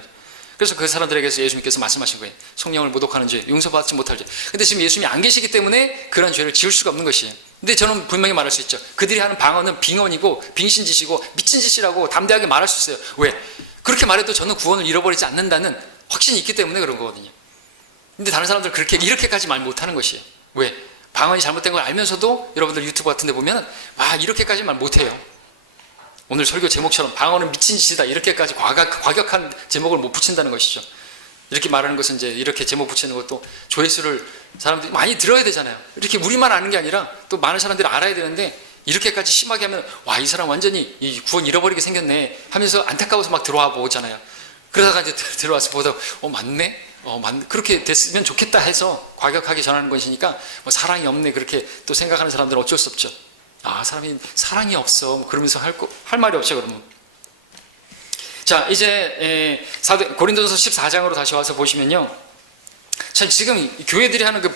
그래서 그 사람들에게서 예수님께서 말씀하신 거예요. 성령을 모독하는 죄, 용서받지 못할 죄. 근데 지금 예수님이 안 계시기 때문에 그런 죄를 지을 수가 없는 것이에요. 근데 저는 분명히 말할 수 있죠. 그들이 하는 방언은 빙언이고 빙신짓이고 미친 짓이라고 담대하게 말할 수 있어요. 왜? 그렇게 말해도 저는 구원을 잃어버리지 않는다는 확신이 있기 때문에 그런 거거든요. 근데 다른 사람들은 이렇게까지 말 못하는 것이에요. 왜? 방언이 잘못된 걸 알면서도 여러분들 유튜브 같은 데 보면 이렇게까지 말 못해요. 오늘 설교 제목처럼 방언은 미친 짓이다 이렇게까지 과격한 제목을 못 붙인다는 것이죠. 이렇게 말하는 것은 이제 이렇게 제목 붙이는 것도 조회수를 사람들이 많이 들어야 되잖아요. 이렇게 우리만 아는 게 아니라 또 많은 사람들이 알아야 되는데 이렇게까지 심하게 하면 이 사람 완전히 이 구원 잃어버리게 생겼네 하면서 안타까워서 막 들어와 보잖아요. 그러다가 이제 들어와서 보다 맞네? 그렇게 됐으면 좋겠다 해서 과격하게 전하는 것이니까 뭐 사랑이 없네 그렇게 또 생각하는 사람들은 어쩔 수 없죠. 사람이 사랑이 없어 그러면서 할 말이 없죠. 그러면 자, 이제 고린도전서 14장으로 다시 와서 보시면요. 자, 지금 교회들이 하는 그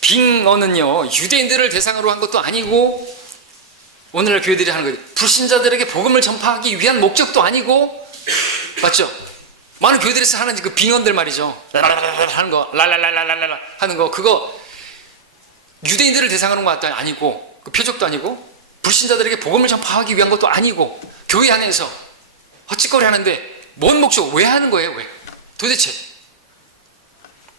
빙언은요 유대인들을 대상으로 한 것도 아니고 오늘날 교회들이 하는 거예요. 불신자들에게 복음을 전파하기 위한 목적도 아니고 맞죠? 많은 교회들에서 하는 그 빙언들 말이죠. 하는 거, 랄랄랄랄랄라 하는 거, 그거 유대인들을 대상으로 한 것도 아니고, 그 표적도 아니고, 불신자들에게 복음을 전파하기 위한 것도 아니고, 교회 안에서 헛짓거리 하는데, 뭔 목적, 왜 하는 거예요, 왜? 도대체.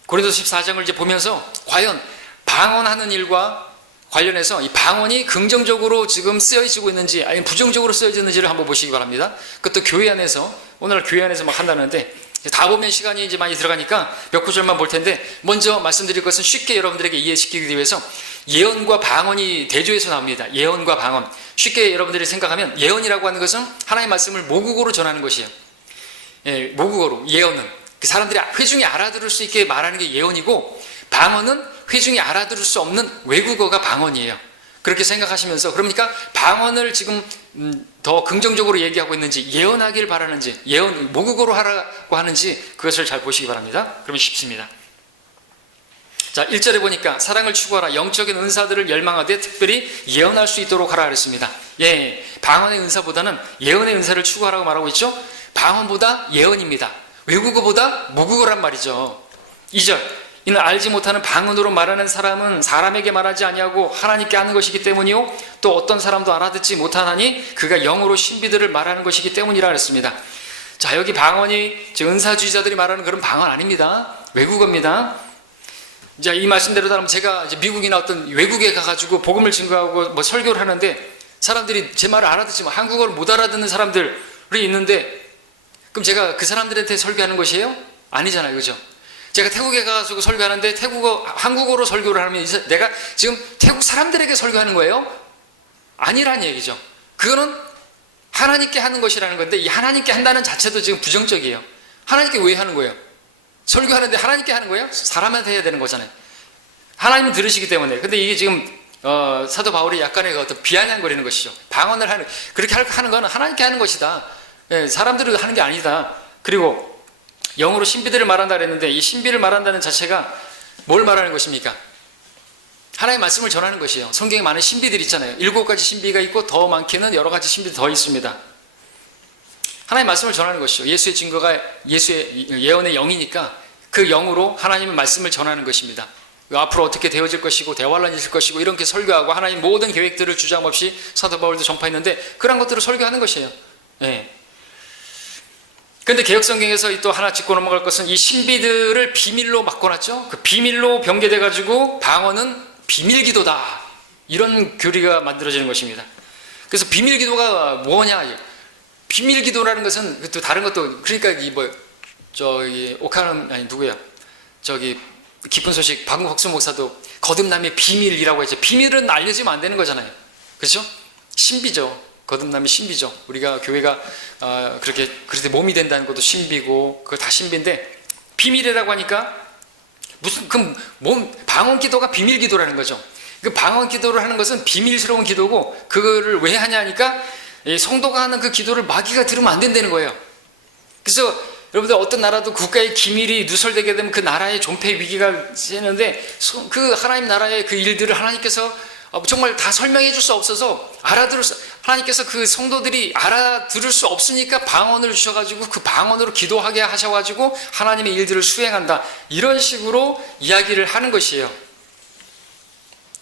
고린도서 14장을 이제 보면서, 과연 방언하는 일과 관련해서 이 방언이 긍정적으로 지금 쓰여지고 있는지 아니면 부정적으로 쓰여지는지를 한번 보시기 바랍니다. 그것도 교회 안에서 오늘 교회 안에서 막 한다는데 다 보면 시간이 이제 많이 들어가니까 몇 구절만 볼 텐데 먼저 말씀드릴 것은 쉽게 여러분들에게 이해시키기 위해서 예언과 방언이 대조해서 나옵니다. 예언과 방언. 쉽게 여러분들이 생각하면 예언이라고 하는 것은 하나님의 말씀을 모국어로 전하는 것이에요. 모국어로 예언은 그 사람들이 회중이 알아들을 수 있게 말하는 게 예언이고 방언은 회중이 알아들을 수 없는 외국어가 방언이에요. 그렇게 생각하시면서 그러니까 방언을 지금 더 긍정적으로 얘기하고 있는지 예언하길 바라는지 예언 모국어로 하라고 하는지 그것을 잘 보시기 바랍니다. 그러면 쉽습니다. 자, 1절에 보니까 사랑을 추구하라 영적인 은사들을 열망하되 특별히 예언할 수 있도록 하라 그랬습니다. 방언의 은사보다는 예언의 은사를 추구하라고 말하고 있죠. 방언보다 예언입니다. 외국어보다 모국어란 말이죠. 2절 이는 알지 못하는 방언으로 말하는 사람은 사람에게 말하지 아니하고 하나님께 하는 것이기 때문이요 또 어떤 사람도 알아듣지 못하나니 그가 영으로 신비들을 말하는 것이기 때문이라 그랬습니다. 자, 여기 방언이 은사주의자들이 말하는 그런 방언 아닙니다. 외국어입니다. 자, 이 말씀대로 따르면 제가 이제 미국이나 어떤 외국에 가가지고 복음을 증거하고 뭐 설교를 하는데 사람들이 제 말을 알아듣지만 한국어를 못 알아듣는 사람들이 있는데 그럼 제가 그 사람들한테 설교하는 것이에요? 아니잖아요, 그죠? 제가 태국에 가가지고 설교하는데 한국어로 설교를 하면 내가 지금 태국 사람들에게 설교하는 거예요? 아니란 얘기죠. 그거는 하나님께 하는 것이라는 건데 이 하나님께 한다는 자체도 지금 부정적이에요. 하나님께 왜 하는 거예요? 설교하는데 하나님께 하는 거예요? 사람한테 해야 되는 거잖아요. 하나님은 들으시기 때문에. 근데 이게 지금 사도 바울이 약간의 어떤 비아냥거리는 것이죠. 방언을 그렇게 하는 건 하나님께 하는 것이다. 예, 사람들이 하는 게 아니다. 그리고 영어로 신비들을 말한다 그랬는데 이 신비를 말한다는 자체가 뭘 말하는 것입니까? 하나님의 말씀을 전하는 것이에요. 성경에 많은 신비들이 있잖아요. 7가지 신비가 있고 더 많게는 여러 가지 신비도 더 있습니다. 하나님의 말씀을 전하는 것이죠. 예수의 증거가 예수의 예언의 영이니까 그 영으로 하나님의 말씀을 전하는 것입니다. 앞으로 어떻게 되어질 것이고 대환란이 있을 것이고 이렇게 설교하고 하나님 모든 계획들을 주저함없이 사도 바울도 전파했는데 그런 것들을 설교하는 것이에요. 예. 그런데 개혁성경에서 또 하나 짚고 넘어갈 것은 이 신비들을 비밀로 바꿔놨죠. 그 비밀로 변개돼가지고 방언은 비밀기도다. 이런 교리가 만들어지는 것입니다. 그래서 비밀기도가 뭐냐? 비밀기도라는 것은 또 다른 것도 그러니까 오카는 아니 누구야? 기쁜 소식 박국수 목사도 거듭남의 비밀이라고 했죠. 비밀은 알려지면 안 되는 거잖아요. 그렇죠? 신비죠. 거듭남이 신비죠. 우리가 교회가 그렇게 몸이 된다는 것도 신비고 그거 다 신비인데 비밀이라고 하니까 방언 기도가 비밀 기도라는 거죠. 그 방언 기도를 하는 것은 비밀스러운 기도고 그거를 왜 하냐 하니까 성도가 하는 그 기도를 마귀가 들으면 안 된다는 거예요. 그래서 여러분들 어떤 나라도 국가의 기밀이 누설되게 되면 그 나라의 존폐 위기가 생기는데 그 하나님 나라의 그 일들을 하나님께서 정말 다 설명해 줄 수 없어서 하나님께서 그 성도들이 알아들을 수 없으니까 방언을 주셔가지고 그 방언으로 기도하게 하셔가지고 하나님의 일들을 수행한다. 이런 식으로 이야기를 하는 것이에요.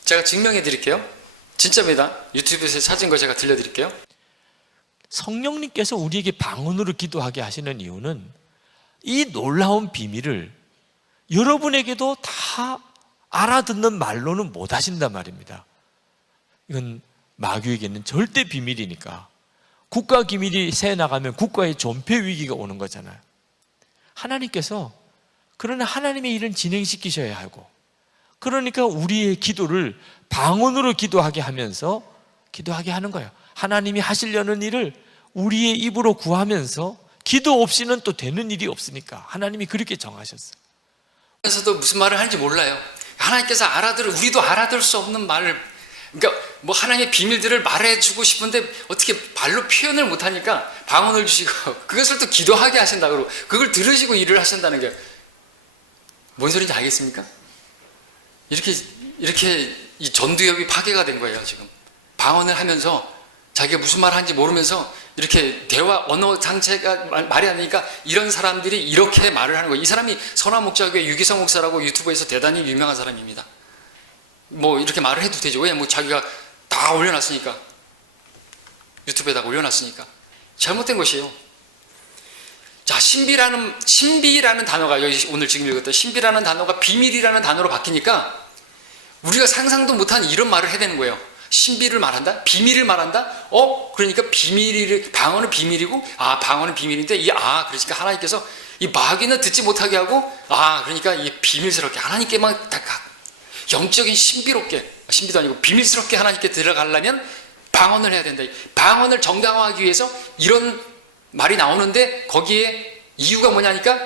제가 증명해 드릴게요. 진짜입니다. 유튜브에서 찾은 거 제가 들려드릴게요. 성령님께서 우리에게 방언으로 기도하게 하시는 이유는 이 놀라운 비밀을 여러분에게도 다 알아듣는 말로는 못 하신단 말입니다. 이건 마귀에게는 절대 비밀이니까. 국가 기밀이 새나가면 국가의 존폐 위기가 오는 거잖아요. 하나님께서 그러나 하나님의 일은 진행시키셔야 하고 그러니까 우리의 기도를 방언으로 기도하게 하면서 기도하게 하는 거예요. 하나님이 하시려는 일을 우리의 입으로 구하면서 기도 없이는 또 되는 일이 없으니까 하나님이 그렇게 정하셨어요. 그래서도 무슨 말을 하는지 몰라요. 하나님께서 우리도 알아들을 수 없는 말을 그러니까 하나님의 비밀들을 말해주고 싶은데 어떻게 말로 표현을 못하니까 방언을 주시고 그것을 또 기도하게 하신다고 그걸 들으시고 일을 하신다는 게 뭔 소리인지 알겠습니까? 이렇게 이 전두엽이 파괴가 된 거예요. 지금 방언을 하면서 자기가 무슨 말을 하는지 모르면서 이렇게 언어 장치가 말이 안 되니까 이런 사람들이 이렇게 말을 하는 거예요. 이 사람이 선화목자교회 유기성 목사라고 유튜브에서 대단히 유명한 사람입니다. 이렇게 말을 해도 되죠. 왜? 자기가 다 올려놨으니까. 유튜브에다가 올려놨으니까. 잘못된 것이에요. 자, 신비라는 단어가, 여기 오늘 지금 읽었던 신비라는 단어가 비밀이라는 단어로 바뀌니까 우리가 상상도 못한 이런 말을 해야 되는 거예요. 신비를 말한다? 비밀을 말한다? 그러니까 방언은 비밀이고, 방언은 비밀인데, 그러니까 하나님께서 이 마귀는 듣지 못하게 하고, 그러니까 이 비밀스럽게 하나님께만 영적인 신비도 아니고 비밀스럽게 하나님께 들어가려면 방언을 해야 된다. 방언을 정당화하기 위해서 이런 말이 나오는데 거기에 이유가 뭐냐니까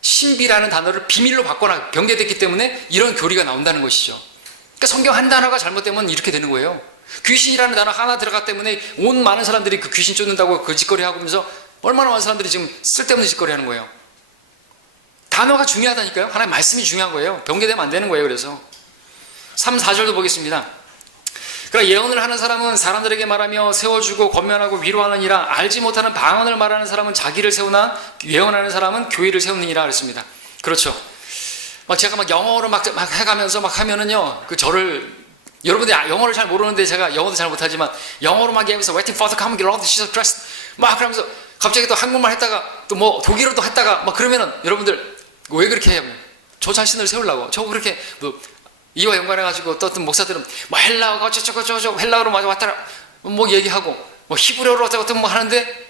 신비라는 단어를 비밀로 바꿔 변개됐기 때문에 이런 교리가 나온다는 것이죠. 그러니까 성경 한 단어가 잘못되면 이렇게 되는 거예요. 귀신이라는 단어 하나 들어갔기 때문에 온 많은 사람들이 그 귀신 쫓는다고 그 짓거리 하고 하면서 얼마나 많은 사람들이 지금 쓸데없는 짓거리 하는 거예요. 단어가 중요하다니까요. 하나님 말씀이 중요한 거예요. 변개되면 안 되는 거예요. 그래서 3, 4절도 보겠습니다. 그러나 예언을 하는 사람은 사람들에게 말하며 세워주고 권면하고 위로하느니라. 알지 못하는 방언을 말하는 사람은 자기를 세우나 예언하는 사람은 교회를 세우느니라 그랬습니다. 그렇죠. 제가 막 영어로 막 해가면서 막 하면은요, 여러분들이 영어를 잘 모르는데 제가 영어도 잘 못하지만 영어로 막 얘기하면서 waiting for the coming Lord Jesus Christ 막 그러면서 갑자기 또 한국말 했다가 또 뭐 독일어도 했다가 막 그러면은 여러분들 왜 그렇게 해요? 저 자신을 세우려고. 저 그렇게 뭐 이와 연관해가지고 또 어떤 목사들은 뭐 헬라어가 저쩌고 헬라어로 맞아 왔다라 뭐 얘기하고 뭐 히브리어로 어쩌고 뭐 하는데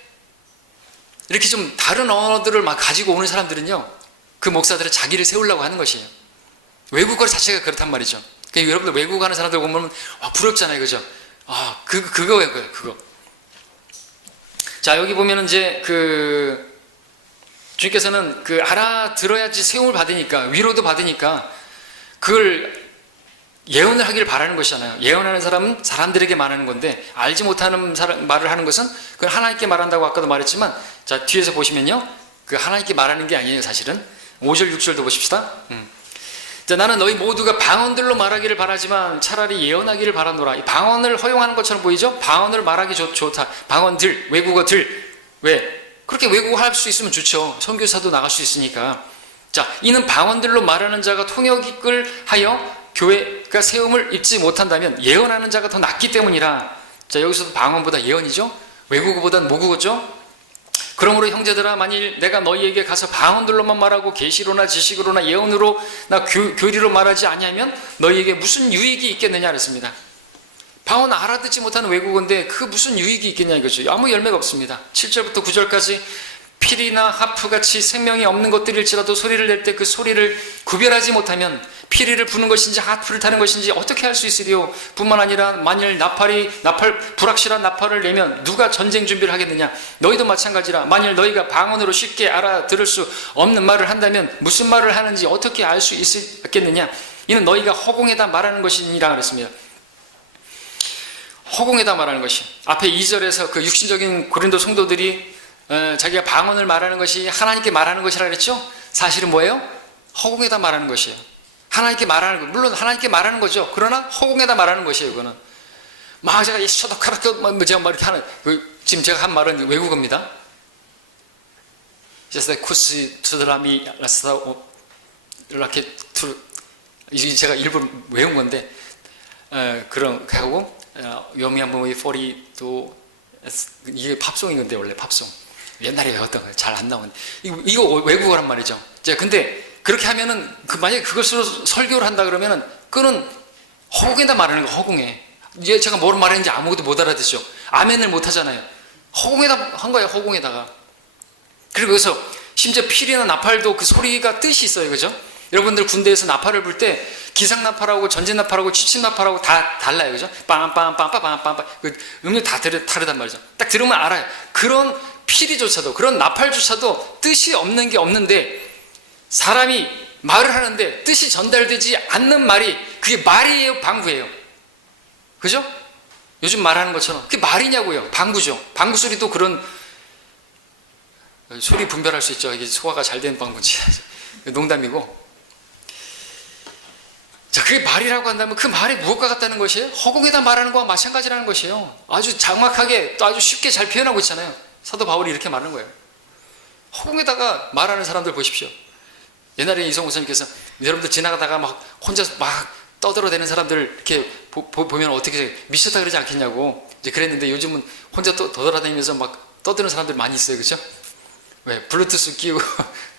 이렇게 좀 다른 언어들을 막 가지고 오는 사람들은요, 그 목사들은 자기를 세우려고 하는 것이에요. 외국어 자체가 그렇단 말이죠. 그러니까 여러분들 외국어 하는 사람들 보면 부럽잖아요, 그죠? 그거예요, 그거. 자, 여기 보면은 이제 주님께서는 알아들어야지 세움을 받으니까, 위로도 받으니까 그걸 예언을 하기를 바라는 것이잖아요. 예언하는 사람은 사람들에게 말하는 건데, 알지 못하는 말을 하는 것은 그건 하나님께 말한다고 아까도 말했지만, 자, 뒤에서 보시면요, 하나님께 말하는 게 아니에요, 사실은. 5절, 6절도 보십시다. 자, 나는 너희 모두가 방언들로 말하기를 바라지만 차라리 예언하기를 바라노라. 이 방언을 허용하는 것처럼 보이죠? 방언을 말하기 좋다. 방언들, 외국어들. 왜? 그렇게 외국어 할 수 있으면 좋죠. 선교사도 나갈 수 있으니까. 자, 이는 방언들로 말하는 자가 통역을 하여 교회가 세움을 입지 못한다면 예언하는 자가 더 낫기 때문이라. 자, 여기서도 방언보다 예언이죠? 외국어보단 모국어죠? 그러므로 형제들아, 만일 내가 너희에게 가서 방언들로만 말하고 계시로나 지식으로나 예언으로나 교리로 말하지 아니하면 너희에게 무슨 유익이 있겠느냐 그랬습니다. 방언 알아듣지 못하는 외국어인데 그 무슨 유익이 있겠냐 이거죠. 아무 열매가 없습니다. 7절부터 9절까지 피리나 하프같이 생명이 없는 것들일지라도 소리를 낼 때 그 소리를 구별하지 못하면 피리를 부는 것인지 하프를 타는 것인지 어떻게 할 수 있으리요? 뿐만 아니라 만일 불확실한 나팔을 내면 누가 전쟁 준비를 하겠느냐? 너희도 마찬가지라. 만일 너희가 방언으로 쉽게 알아들을 수 없는 말을 한다면 무슨 말을 하는지 어떻게 알 수 있겠느냐? 이는 너희가 허공에다 말하는 것이니라 그랬습니다. 허공에다 말하는 것이. 앞에 2절에서 그 육신적인 고린도 성도들이 자기가 방언을 말하는 것이 하나님께 말하는 것이라 그랬죠? 사실은 뭐예요? 허공에다 말하는 것이에요. 하나님께 말하는 거, 물론 하나님께 말하는 거죠. 그러나 허공에다 말하는 것이에요, 그거는. 막 제가 셔도카라크 제가 막 이렇게 하는, 지금 제가 한 말은 외국어입니다. 쿠스 투드라미 라스타 이렇게 제가 일부러 외운 건데 그런 하고 요미한범의 40도 이게 팝송인 건데 원래 팝송. 옛날에 외웠던 거예요. 잘 안 나오는데. 이거 외국어란 말이죠. 자, 근데 그렇게 하면은, 만약에 그것으로 설교를 한다 그러면은, 그는 허공에다 말하는 거예요, 허공에. 이제 제가 뭘 말했는지 아무것도 못 알아듣죠. 아멘을 못 하잖아요. 허공에다 한 거예요, 허공에다가. 그리고 여기서 심지어 필이나 나팔도 그 소리가 뜻이 있어요, 그죠? 여러분들 군대에서 나팔을 불 때 기상나팔하고 전진나팔하고 취침나팔하고 다 달라요, 그죠? 빰빰빰빰빰빰빰. 그 음료 다 다르단 말이죠. 딱 들으면 알아요. 그런 피리조차도, 그런 나팔조차도 뜻이 없는 게 없는데 사람이 말을 하는데 뜻이 전달되지 않는 말이 그게 말이에요, 방구예요? 그죠? 요즘 말하는 것처럼 그게 말이냐고요? 방구죠. 방구 소리도 그런 소리 분별할 수 있죠. 이게 소화가 잘 된 방구인지. 농담이고. 자, 그게 말이라고 한다면 그 말이 무엇과 같다는 것이에요? 허공에다 말하는 거와 마찬가지라는 것이에요. 아주 장막하게 또 아주 쉽게 잘 표현하고 있잖아요. 사도 바울이 이렇게 말하는 거예요. 허공에다가 말하는 사람들 보십시오. 옛날에 이성 목사님께서 여러분들 지나가다가 막 혼자 막 떠들어대는 사람들 이렇게 보면 어떻게 미쳤다 그러지 않겠냐고 이제 그랬는데 요즘은 혼자 또 돌아다니면서 막 떠드는 사람들 많이 있어요, 그렇죠? 왜 블루투스 끼고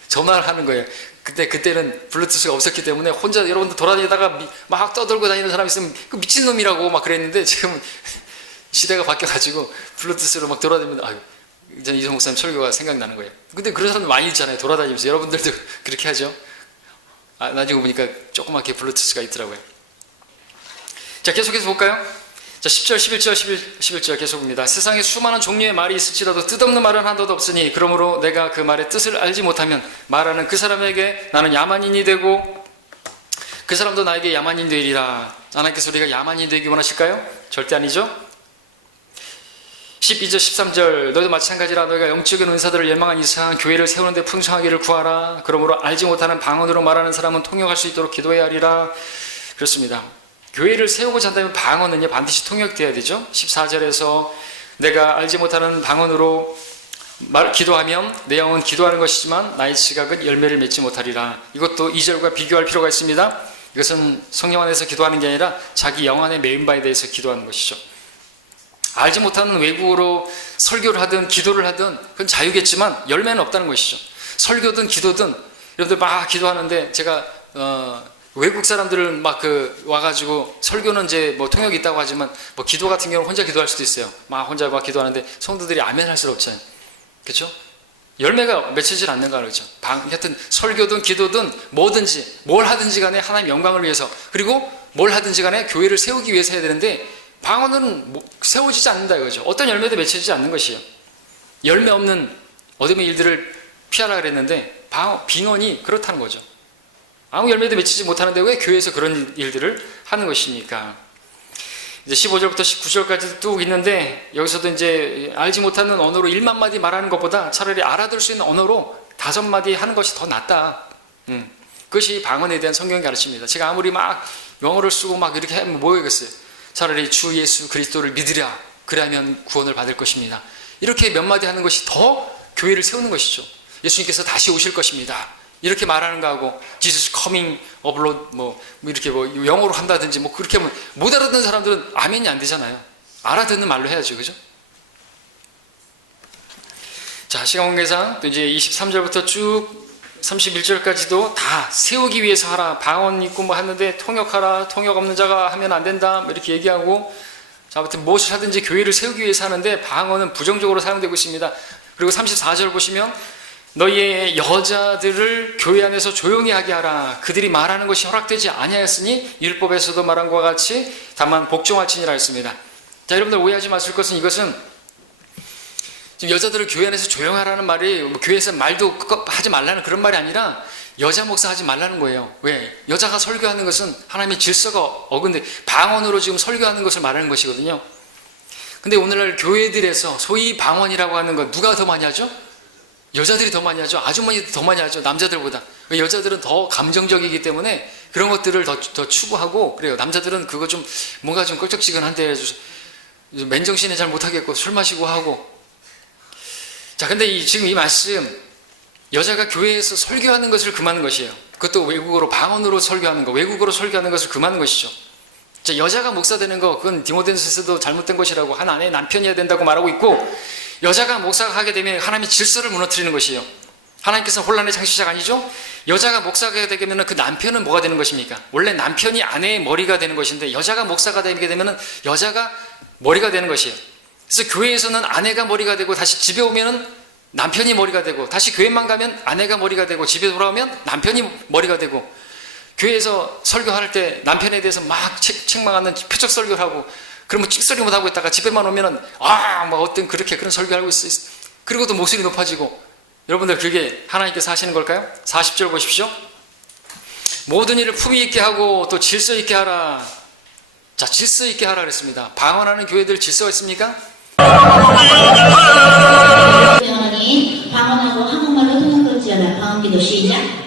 전화를 하는 거예요. 그때는 블루투스가 없었기 때문에 혼자 여러분들 돌아다니다가 막 떠들고 다니는 사람이 있으면 그 미친놈이라고 막 그랬는데 지금 시대가 바뀌어가지고 블루투스로 막 돌아다니면 저는 이성 목사님 설교가 생각나는 거예요. 근데 그런 사람들 많이 있잖아요. 돌아다니면서. 여러분들도 그렇게 하죠. 나중에 보니까 조그맣게 블루투스가 있더라고요. 자, 계속해서 볼까요? 자, 10절, 11절, 11절 계속 봅니다. 세상에 수많은 종류의 말이 있을지라도 뜻없는 말은 하나도 없으니 그러므로 내가 그 말의 뜻을 알지 못하면 말하는 그 사람에게 나는 야만인이 되고 그 사람도 나에게 야만인 되리라. 하나님께서 우리가 야만인 되기 원하실까요? 절대 아니죠. 12절 13절 너희도 마찬가지라. 너희가 영적인 은사들을 열망한 이상 교회를 세우는 데 풍성하기를 구하라. 그러므로 알지 못하는 방언으로 말하는 사람은 통역할 수 있도록 기도해야 하리라. 그렇습니다. 교회를 세우고자 한다면 방언은요 반드시 통역돼야 되죠. 14절에서 내가 알지 못하는 방언으로 기도하면 내 영은 기도하는 것이지만 나의 지각은 열매를 맺지 못하리라. 이것도 2절과 비교할 필요가 있습니다. 이것은 성령 안에서 기도하는 게 아니라 자기 영 안에 메인 바에 대해서 기도하는 것이죠. 알지 못하는 외국어로 설교를 하든 기도를 하든 그건 자유겠지만 열매는 없다는 것이죠. 설교든 기도든 여러분들 막 기도하는데 제가 외국 사람들을 막 와가지고 설교는 이제 뭐 통역이 있다고 하지만 뭐 기도 같은 경우는 혼자 기도할 수도 있어요. 막 혼자 막 기도하는데 성도들이 아멘 할 수 없잖아요. 그렇죠? 열매가 맺히질 않는가 그러죠. 하여튼 설교든 기도든 뭐든지 뭘 하든지 간에 하나님 영광을 위해서 그리고 뭘 하든지 간에 교회를 세우기 위해서 해야 되는데 방언은 세워지지 않는다 이거죠. 어떤 열매도 맺혀지지 않는 것이에요. 열매 없는 어둠의 일들을 피하라 그랬는데 빙언이 그렇다는 거죠. 아무 열매도 맺히지 못하는데 왜 교회에서 그런 일들을 하는 것이니까. 이제 15절부터 19절까지 뚝 있는데 여기서도 이제 알지 못하는 언어로 1만 마디 말하는 것보다 차라리 알아들 수 있는 언어로 5마디 하는 것이 더 낫다. 그것이 방언에 대한 성경의 가르침입니다. 제가 아무리 막 영어를 쓰고 막 이렇게 하면 뭐겠어요? 차라리 주 예수 그리스도를 믿으랴. 그러면 구원을 받을 것입니다. 이렇게 몇 마디 하는 것이 더 교회를 세우는 것이죠. 예수님께서 다시 오실 것입니다. 이렇게 말하는 거하고 Jesus coming abroad 뭐 이렇게 뭐 영어로 한다든지 뭐 그렇게 하면 못 알아듣는 사람들은 아멘이 안 되잖아요. 알아듣는 말로 해야죠. 그죠? 자, 시간 관계상 또 이제 23절부터 쭉 31절까지도 다 세우기 위해서 하라. 방언 있고 뭐 하는데 통역하라. 통역 없는 자가 하면 안 된다. 뭐 이렇게 얘기하고 자, 아무튼 무엇을 하든지 교회를 세우기 위해서 하는데 방언은 부정적으로 사용되고 있습니다. 그리고 34절 보시면 너희의 여자들을 교회 안에서 조용히 하게 하라. 그들이 말하는 것이 허락되지 아니하였으니 율법에서도 말한 것과 같이 다만 복종할지니라 했습니다. 자, 여러분들 오해하지 마실 것은 이것은 지금 여자들을 교회 안에서 조용하라는 말이 뭐 교회에서 말도 하지 말라는 그런 말이 아니라 여자 목사 하지 말라는 거예요. 왜? 여자가 설교하는 것은 하나님의 질서가 어긋데 방언으로 지금 설교하는 것을 말하는 것이거든요. 근데 오늘날 교회들에서 소위 방언이라고 하는 건 누가 더 많이 하죠? 여자들이 더 많이 하죠. 아주머니도 더 많이 하죠. 남자들보다. 여자들은 더 감정적이기 때문에 그런 것들을 더 추구하고 그래요. 남자들은 그거 좀 뭔가 좀 껄쩍지근한데 맨정신에 잘 못하겠고 술 마시고 하고. 자, 근데 지금 이 말씀 여자가 교회에서 설교하는 것을 금하는 것이에요. 그것도 외국어로 방언으로 설교하는 거, 외국어로 설교하는 것을 금하는 것이죠. 자, 여자가 목사 되는 거 그건 디모데전서에서도 잘못된 것이라고 한 아내의 남편이어야 된다고 말하고 있고 여자가 목사가 하게 되면 하나님의 질서를 무너뜨리는 것이에요. 하나님께서 혼란의 창시자가 아니죠? 여자가 목사가 되게 되면 그 남편은 뭐가 되는 것입니까? 원래 남편이 아내의 머리가 되는 것인데 여자가 목사가 되게 되면 여자가 머리가 되는 것이에요. 그래서 교회에서는 아내가 머리가 되고 다시 집에 오면은 남편이 머리가 되고 다시 교회만 가면 아내가 머리가 되고 집에 돌아오면 남편이 머리가 되고 교회에서 설교할 때 남편에 대해서 막 책망하는 표적 설교를 하고 그러면 찍소리 못 하고 있다가 집에만 오면은 뭐 어떤 그런 설교하고 있어. 그리고 또 목소리 높아지고 여러분들 그게 하나님께서 하시는 걸까요? 40절 보십시오. 모든 일을 품위 있게 하고 또 질서 있게 하라. 자, 질서 있게 하라 그랬습니다. 방언하는 교회들 질서가 있습니까? 하나님 방언하고 한국말로 통역할지어다. 방언기도 시작.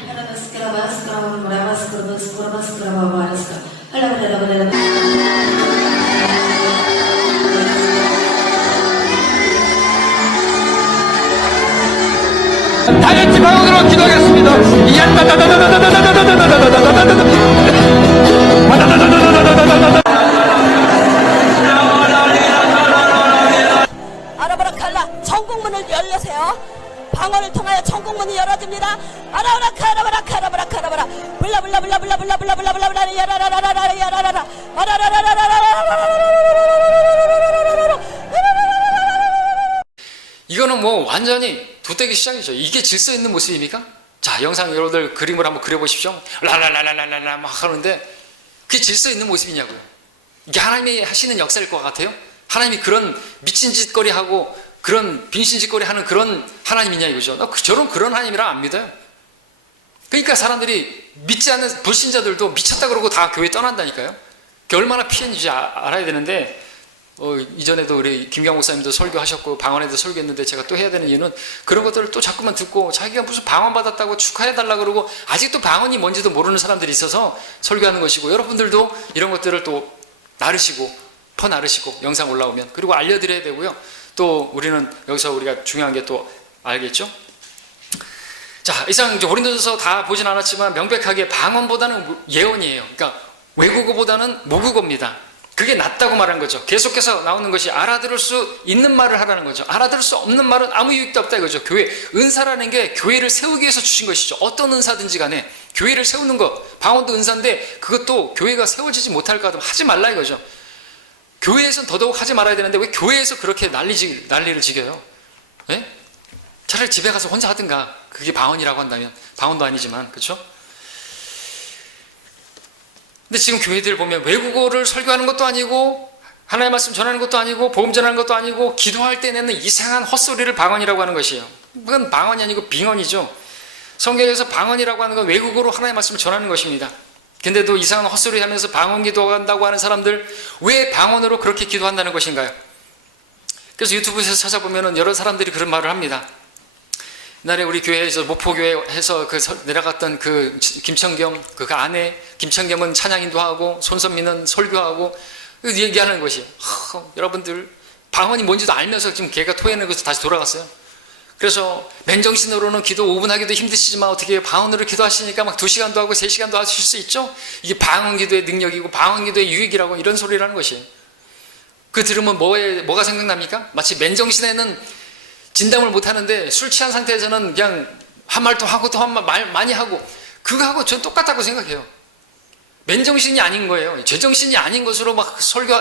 다같이 방언으로 기도하겠습니다. 아라바라칼라 천국문을 열려세요. 방언을 통하여 천국문이 열어집니다. 아라바라카라바라카라바라카라바라 블라블라블라블라블라블라블라블라 야라라라라라 야라라라 이거는 뭐 완전히 도태기 시작이죠. 이게 질서 있는 모습입니까? 자, 영상 여러분들 그림을 한번 그려보십시오. 라라라라라라 막 하는데 그게 질서 있는 모습이냐고요. 이게 하나님이 하시는 역사일 것 같아요? 하나님이 그런 미친 짓거리 하고 그런 빙신 짓거리 하는 그런 하나님이냐 이거죠. 나 그런 하나님이라 안 믿어요. 그러니까 사람들이 믿지 않는 불신자들도 미쳤다 그러고 다 교회 떠난다니까요. 그게 얼마나 피해인지 알아야 되는데 이전에도 우리 김경 목사님도 설교하셨고 방언에도 설교했는데 제가 또 해야 되는 이유는 그런 것들을 또 자꾸만 듣고 자기가 무슨 방언 받았다고 축하해달라 그러고 아직도 방언이 뭔지도 모르는 사람들이 있어서 설교하는 것이고 여러분들도 이런 것들을 또 나르시고 퍼나르시고 영상 올라오면 그리고 알려드려야 되고요. 또 우리는 여기서 우리가 중요한 게 또 알겠죠? 자, 이상 이제 고린도전서 다 보진 않았지만 명백하게 방언보다는 예언이에요. 그러니까 외국어보다는 모국어입니다. 그게 낫다고 말한 거죠. 계속해서 나오는 것이 알아들을 수 있는 말을 하라는 거죠. 알아들을 수 없는 말은 아무 유익도 없다 이거죠. 교회, 은사라는 게 교회를 세우기 위해서 주신 것이죠. 어떤 은사든지 간에 교회를 세우는 것, 방언도 은사인데 그것도 교회가 세워지지 못할까 하면 하지 말라 이거죠. 교회에서는 더더욱 하지 말아야 되는데 왜 교회에서 그렇게 난리를 지겨요? 예? 차라리 집에 가서 혼자 하든가. 그게 방언이라고 한다면. 방언도 아니지만, 그렇죠? 근데 지금 교회들 보면 외국어를 설교하는 것도 아니고 하나님의 말씀 전하는 것도 아니고 복음 전하는 것도 아니고 기도할 때 내는 이상한 헛소리를 방언이라고 하는 것이에요. 그건 방언이 아니고 빙언이죠. 성경에서 방언이라고 하는 건 외국어로 하나님의 말씀을 전하는 것입니다. 근데도 이상한 헛소리 하면서 방언 기도한다고 하는 사람들 왜 방언으로 그렇게 기도한다는 것인가요? 그래서 유튜브에서 찾아보면 여러 사람들이 그런 말을 합니다. 옛날에 우리 교회에서 목포교회에서 내려갔던 그 김청겸 그 아내 김청겸은 찬양인도 하고 손선미는 설교하고 얘기하는 것이 여러분들 방언이 뭔지도 알면서 지금 걔가 토해내는 것에서 다시 돌아갔어요. 그래서 맨정신으로는 기도 5분 하기도 힘드시지만 어떻게 방언으로 기도하시니까 막 2시간도 하고 3시간도 하실 수 있죠? 이게 방언 기도의 능력이고 방언 기도의 유익이라고 이런 소리라는 것이에요. 그 들으면 뭐가 생각납니까? 마치 맨정신에는 진담을 못하는데 술 취한 상태에서는 그냥 한 말 또 하고 또 한 말 많이 하고 그거하고 전 똑같다고 생각해요. 맨정신이 아닌 거예요. 제정신이 아닌 것으로 막 설교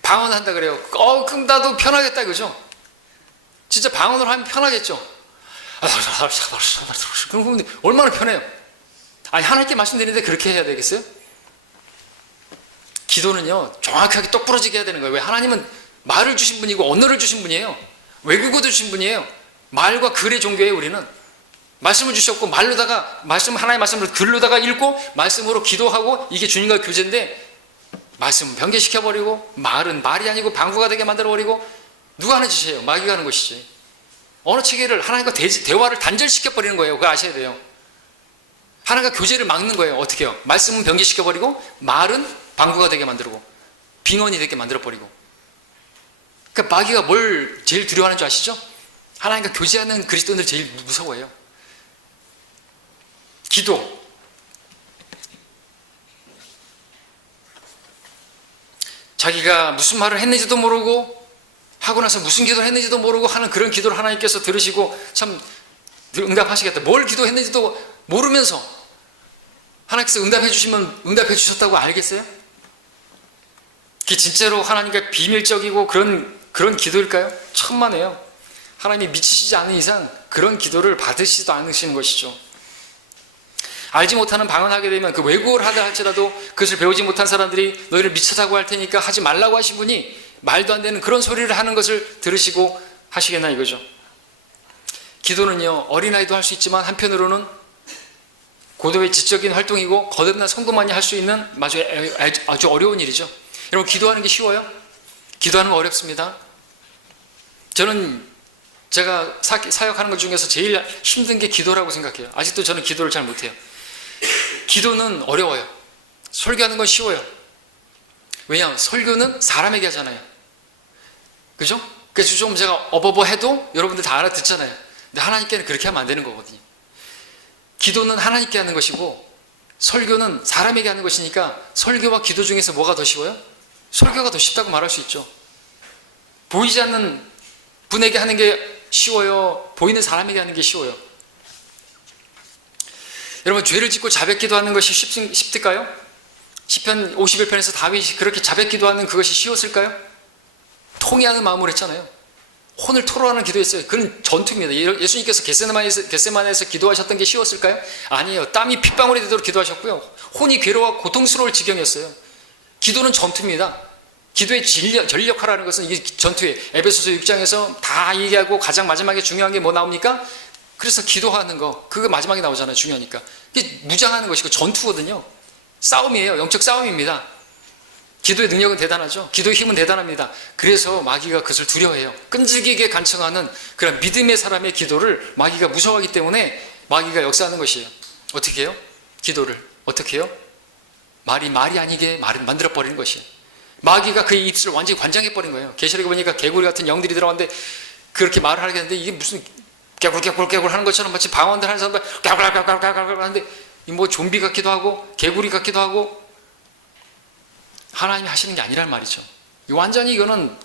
방언한다 그래요. 그럼 나도 편하겠다 그죠? 진짜 방언으로 하면 편하겠죠. 그럼 얼마나 편해요? 아니 하나님께 말씀드리는데 그렇게 해야 되겠어요? 기도는요 정확하게 똑부러지게 해야 되는 거예요. 왜? 하나님은 말을 주신 분이고 언어를 주신 분이에요. 외국어도 주신 분이에요. 말과 글의 종교예요. 우리는 말씀을 주셨고 하나님의 말씀을 글로다가 읽고 말씀으로 기도하고 이게 주님과 교제인데 말씀은 변개시켜버리고 말은 말이 아니고 방구가 되게 만들어버리고 누가 하는 짓이에요? 마귀가 하는 것이지. 언어 체계를 하나님과 대화를 단절시켜버리는 거예요. 그거 아셔야 돼요. 하나님과 교제를 막는 거예요. 어떻게 해요? 말씀은 변개시켜버리고 말은 방구가 되게 만들고 빙언이 되게 만들어버리고. 그러니까 마귀가 뭘 제일 두려워하는 줄 아시죠? 하나님과 교제하는 그리스도인들 제일 무서워해요. 기도. 자기가 무슨 말을 했는지도 모르고 하고 나서 무슨 기도를 했는지도 모르고 하는 그런 기도를 하나님께서 들으시고 참 응답하시겠다. 뭘 기도했는지도 모르면서 하나님께서 응답해 주시면 응답해 주셨다고 알겠어요? 그게 진짜로 하나님과 비밀적이고 그런 기도일까요? 천만에요. 하나님이 미치시지 않는 이상 그런 기도를 받으시지도 않으시는 것이죠. 알지 못하는 방언하게 되면 그 외국어를 하다 할지라도 그것을 배우지 못한 사람들이 너희를 미쳐자고 할 테니까 하지 말라고 하신 분이 말도 안 되는 그런 소리를 하는 것을 들으시고 하시겠나 이거죠. 기도는요 어린아이도 할 수 있지만 한편으로는 고도의 지적인 활동이고 거듭난 성도만이 할 수 있는 아주 어려운 일이죠. 여러분 기도하는 게 쉬워요? 기도하는 거 어렵습니다. 저는 제가 사역하는 것 중에서 제일 힘든 게 기도라고 생각해요. 아직도 저는 기도를 잘 못해요. 기도는 어려워요. 설교하는 건 쉬워요. 왜냐하면 설교는 사람에게 하잖아요. 그죠? 그래서 좀 제가 어버버 해도 여러분들 다 알아듣잖아요. 근데 하나님께는 그렇게 하면 안 되는 거거든요. 기도는 하나님께 하는 것이고 설교는 사람에게 하는 것이니까 설교와 기도 중에서 뭐가 더 쉬워요? 설교가 더 쉽다고 말할 수 있죠. 보이지 않는 분에게 하는 게 쉬워요? 보이는 사람에게 하는 게 쉬워요? 여러분 죄를 짓고 자백 기도하는 것이 쉽을까요? 시편 51편에서 다윗이 그렇게 자백 기도하는 그것이 쉬웠을까요? 통회하는 마음으로 했잖아요. 혼을 토로하는 기도했어요. 그건 전투입니다. 예수님께서 겟세마네에서 기도하셨던 게 쉬웠을까요? 아니에요. 땀이 핏방울이 되도록 기도하셨고요. 혼이 괴로워 고통스러울 지경이었어요. 기도는 전투입니다. 기도의 전력하라는 것은 이게 전투에 에베소서 6장에서 다 얘기하고 가장 마지막에 중요한 게 뭐 나옵니까? 그래서 기도하는 거 그거 마지막에 나오잖아요. 중요하니까 이게 무장하는 것이고 전투거든요. 싸움이에요. 영적 싸움입니다. 기도의 능력은 대단하죠. 기도의 힘은 대단합니다. 그래서 마귀가 그것을 두려워해요. 끈질기게 간청하는 그런 믿음의 사람의 기도를 마귀가 무서워하기 때문에 마귀가 역사하는 것이에요. 어떻게 해요? 기도를 어떻게 해요? 말이 아니게 말을 만들어버리는 것이에요. 마귀가 그의 입술을 완전히 관장해버린 거예요. 계시록에 보니까 개구리 같은 영들이 들어왔는데 그렇게 말을 하게 되는데 이게 무슨 깨굴 하는 것처럼 마치 방언들 하는 사람들 깨굴 하는데 뭐 좀비 같기도 하고 개구리 같기도 하고 하나님이 하시는 게 아니란 말이죠. 완전히 이거는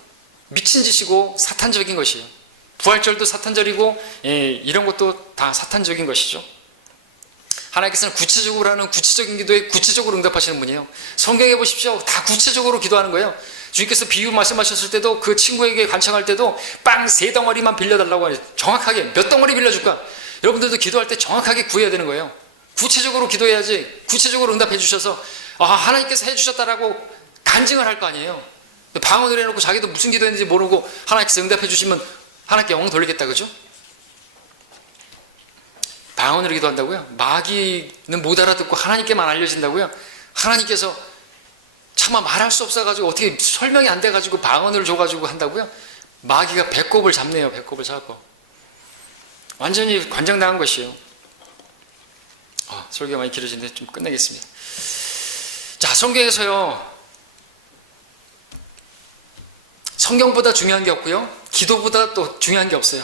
미친 짓이고 사탄적인 것이에요. 부활절도 사탄절이고 이런 것도 다 사탄적인 것이죠. 하나님께서는 구체적으로 하는 구체적인 기도에 구체적으로 응답하시는 분이에요. 성경에 보십시오. 다 구체적으로 기도하는 거예요. 주님께서 비유 말씀하셨을 때도 그 친구에게 간청할 때도 빵 3덩어리만 빌려달라고 하죠. 정확하게 몇 덩어리 빌려줄까? 여러분들도 기도할 때 정확하게 구해야 되는 거예요. 구체적으로 기도해야지 구체적으로 응답해 주셔서 하나님께서 해주셨다라고 간증을 할 거 아니에요. 방언을 해놓고 자기도 무슨 기도했는지 모르고 하나님께서 응답해 주시면 하나님께 영광 돌리겠다, 그죠? 방언으로 기도한다고요? 마귀는 못 알아듣고 하나님께만 알려진다고요? 하나님께서 차마 말할 수 없어가지고 어떻게 설명이 안 돼가지고 방언을 줘가지고 한다고요? 마귀가 배꼽을 잡네요. 배꼽을 잡고 완전히 관장당한 것이에요. 설교가 많이 길어지는데 좀 끝내겠습니다. 자, 성경에서요, 성경보다 중요한 게 없고요, 기도보다 또 중요한 게 없어요.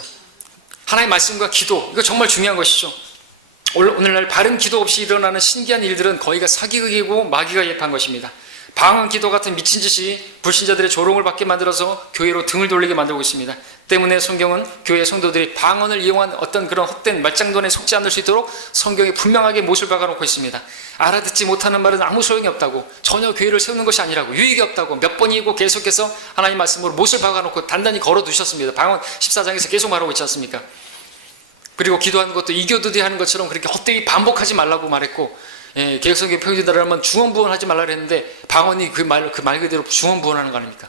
하나님의 말씀과 기도, 이거 정말 중요한 것이죠. 오늘날 바른 기도 없이 일어나는 신기한 일들은 거의가 사기극이고 마귀가 예표한 것입니다. 방언 기도 같은 미친 짓이 불신자들의 조롱을 받게 만들어서 교회로 등을 돌리게 만들고 있습니다. 때문에 성경은 교회 성도들이 방언을 이용한 어떤 그런 헛된 말장난에 속지 않을 수 있도록 성경에 분명하게 못을 박아놓고 있습니다. 알아듣지 못하는 말은 아무 소용이 없다고, 전혀 교회를 세우는 것이 아니라고, 유익이 없다고 몇 번이고 계속해서 하나님 말씀으로 못을 박아놓고 단단히 걸어두셨습니다. 방언 14장에서 계속 말하고 있지 않습니까? 그리고 기도하는 것도 이교도들이 하는 것처럼 그렇게 헛되이 반복하지 말라고 말했고, 개혁성경 표기대로라면 중언부언하지 말라 그랬는데 방언이 그 말 그대로 중언부언하는 거 아닙니까?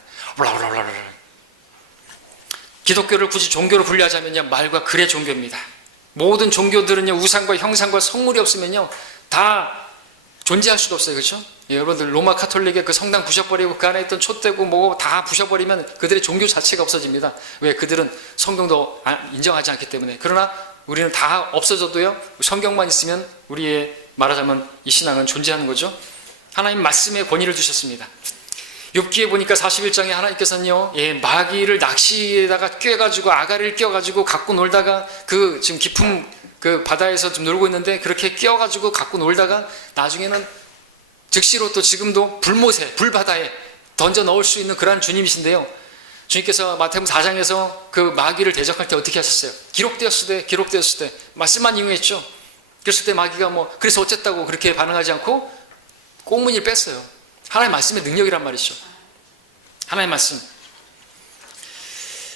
기독교를 굳이 종교로 분류하자면요, 말과 글의 종교입니다. 모든 종교들은요, 우상과 형상과 성물이 없으면요 다 존재할 수가 없어요. 그렇죠? 여러분들 로마 카톨릭의 그 성당 부셔버리고 그 안에 있던 촛대고 뭐고 다 부셔버리면 그들의 종교 자체가 없어집니다. 왜? 그들은 성경도 인정하지 않기 때문에. 그러나 우리는 다 없어져도요, 성경만 있으면 우리의 말하자면 이 신앙은 존재하는 거죠. 하나님 말씀의 권위를 주셨습니다. 욥기에 보니까 41장에 하나님께서는요, 마귀를 낚시에다가 꿰가지고 아가리를 껴가지고 갖고 놀다가 그 지금 깊은 그 바다에서 좀 놀고 있는데 그렇게 끼어가지고 갖고 놀다가 나중에는 즉시로 또 지금도 불못에 불바다에 던져 넣을 수 있는 그러한 주님이신데요, 주님께서 마태복음 4장에서 그 마귀를 대적할 때 어떻게 하셨어요? 기록되었을 때 말씀만 인용했죠. 그랬을 때 마귀가 그래서 어쨌다고 그렇게 반응하지 않고 꽁무니를 뺐어요. 하나님의 말씀의 능력이란 말이죠. 하나님의 말씀.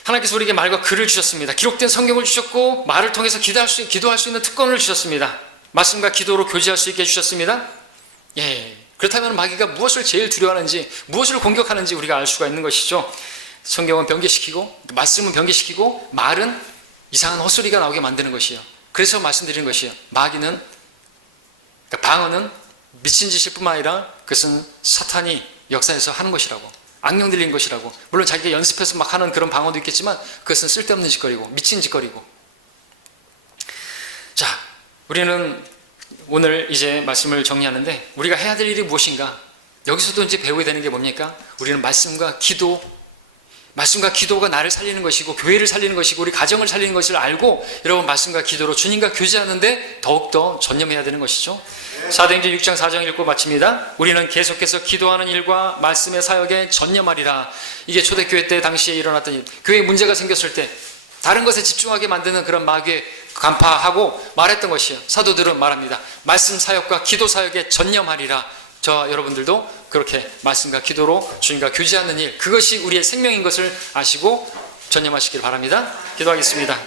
하나님께서 우리에게 말과 글을 주셨습니다. 기록된 성경을 주셨고 말을 통해서 기도할 수 있는 특권을 주셨습니다. 말씀과 기도로 교제할 수 있게 해주셨습니다. 그렇다면 마귀가 무엇을 제일 두려워하는지, 무엇을 공격하는지 우리가 알 수가 있는 것이죠. 성경은 변개시키고 말씀은 변개시키고 말은 이상한 헛소리가 나오게 만드는 것이에요. 그래서 말씀드리는 것이에요. 마귀는, 그러니까 방언은 미친 짓일 뿐만 아니라 그것은 사탄이 역사에서 하는 것이라고, 악령 들린 것이라고. 물론 자기가 연습해서 막 하는 그런 방언도 있겠지만 그것은 쓸데없는 짓거리고 미친 짓거리고. 자, 우리는 오늘 이제 말씀을 정리하는데 우리가 해야 될 일이 무엇인가? 여기서도 이제 배워야 되는 게 뭡니까? 우리는 말씀과 기도가 나를 살리는 것이고 교회를 살리는 것이고 우리 가정을 살리는 것을 알고, 여러분 말씀과 기도로 주님과 교제하는데 더욱더 전념해야 되는 것이죠. 사도행전 6장 4장 읽고 마칩니다. 우리는 계속해서 기도하는 일과 말씀의 사역에 전념하리라. 이게 초대교회 때 당시에 일어났던 일. 교회에 문제가 생겼을 때 다른 것에 집중하게 만드는 그런 마귀에 간파하고 말했던 것이에요. 사도들은 말합니다. 말씀 사역과 기도 사역에 전념하리라. 저와 여러분들도 그렇게 말씀과 기도로 주님과 교제하는 일, 그것이 우리의 생명인 것을 아시고 전념하시길 바랍니다. 기도하겠습니다.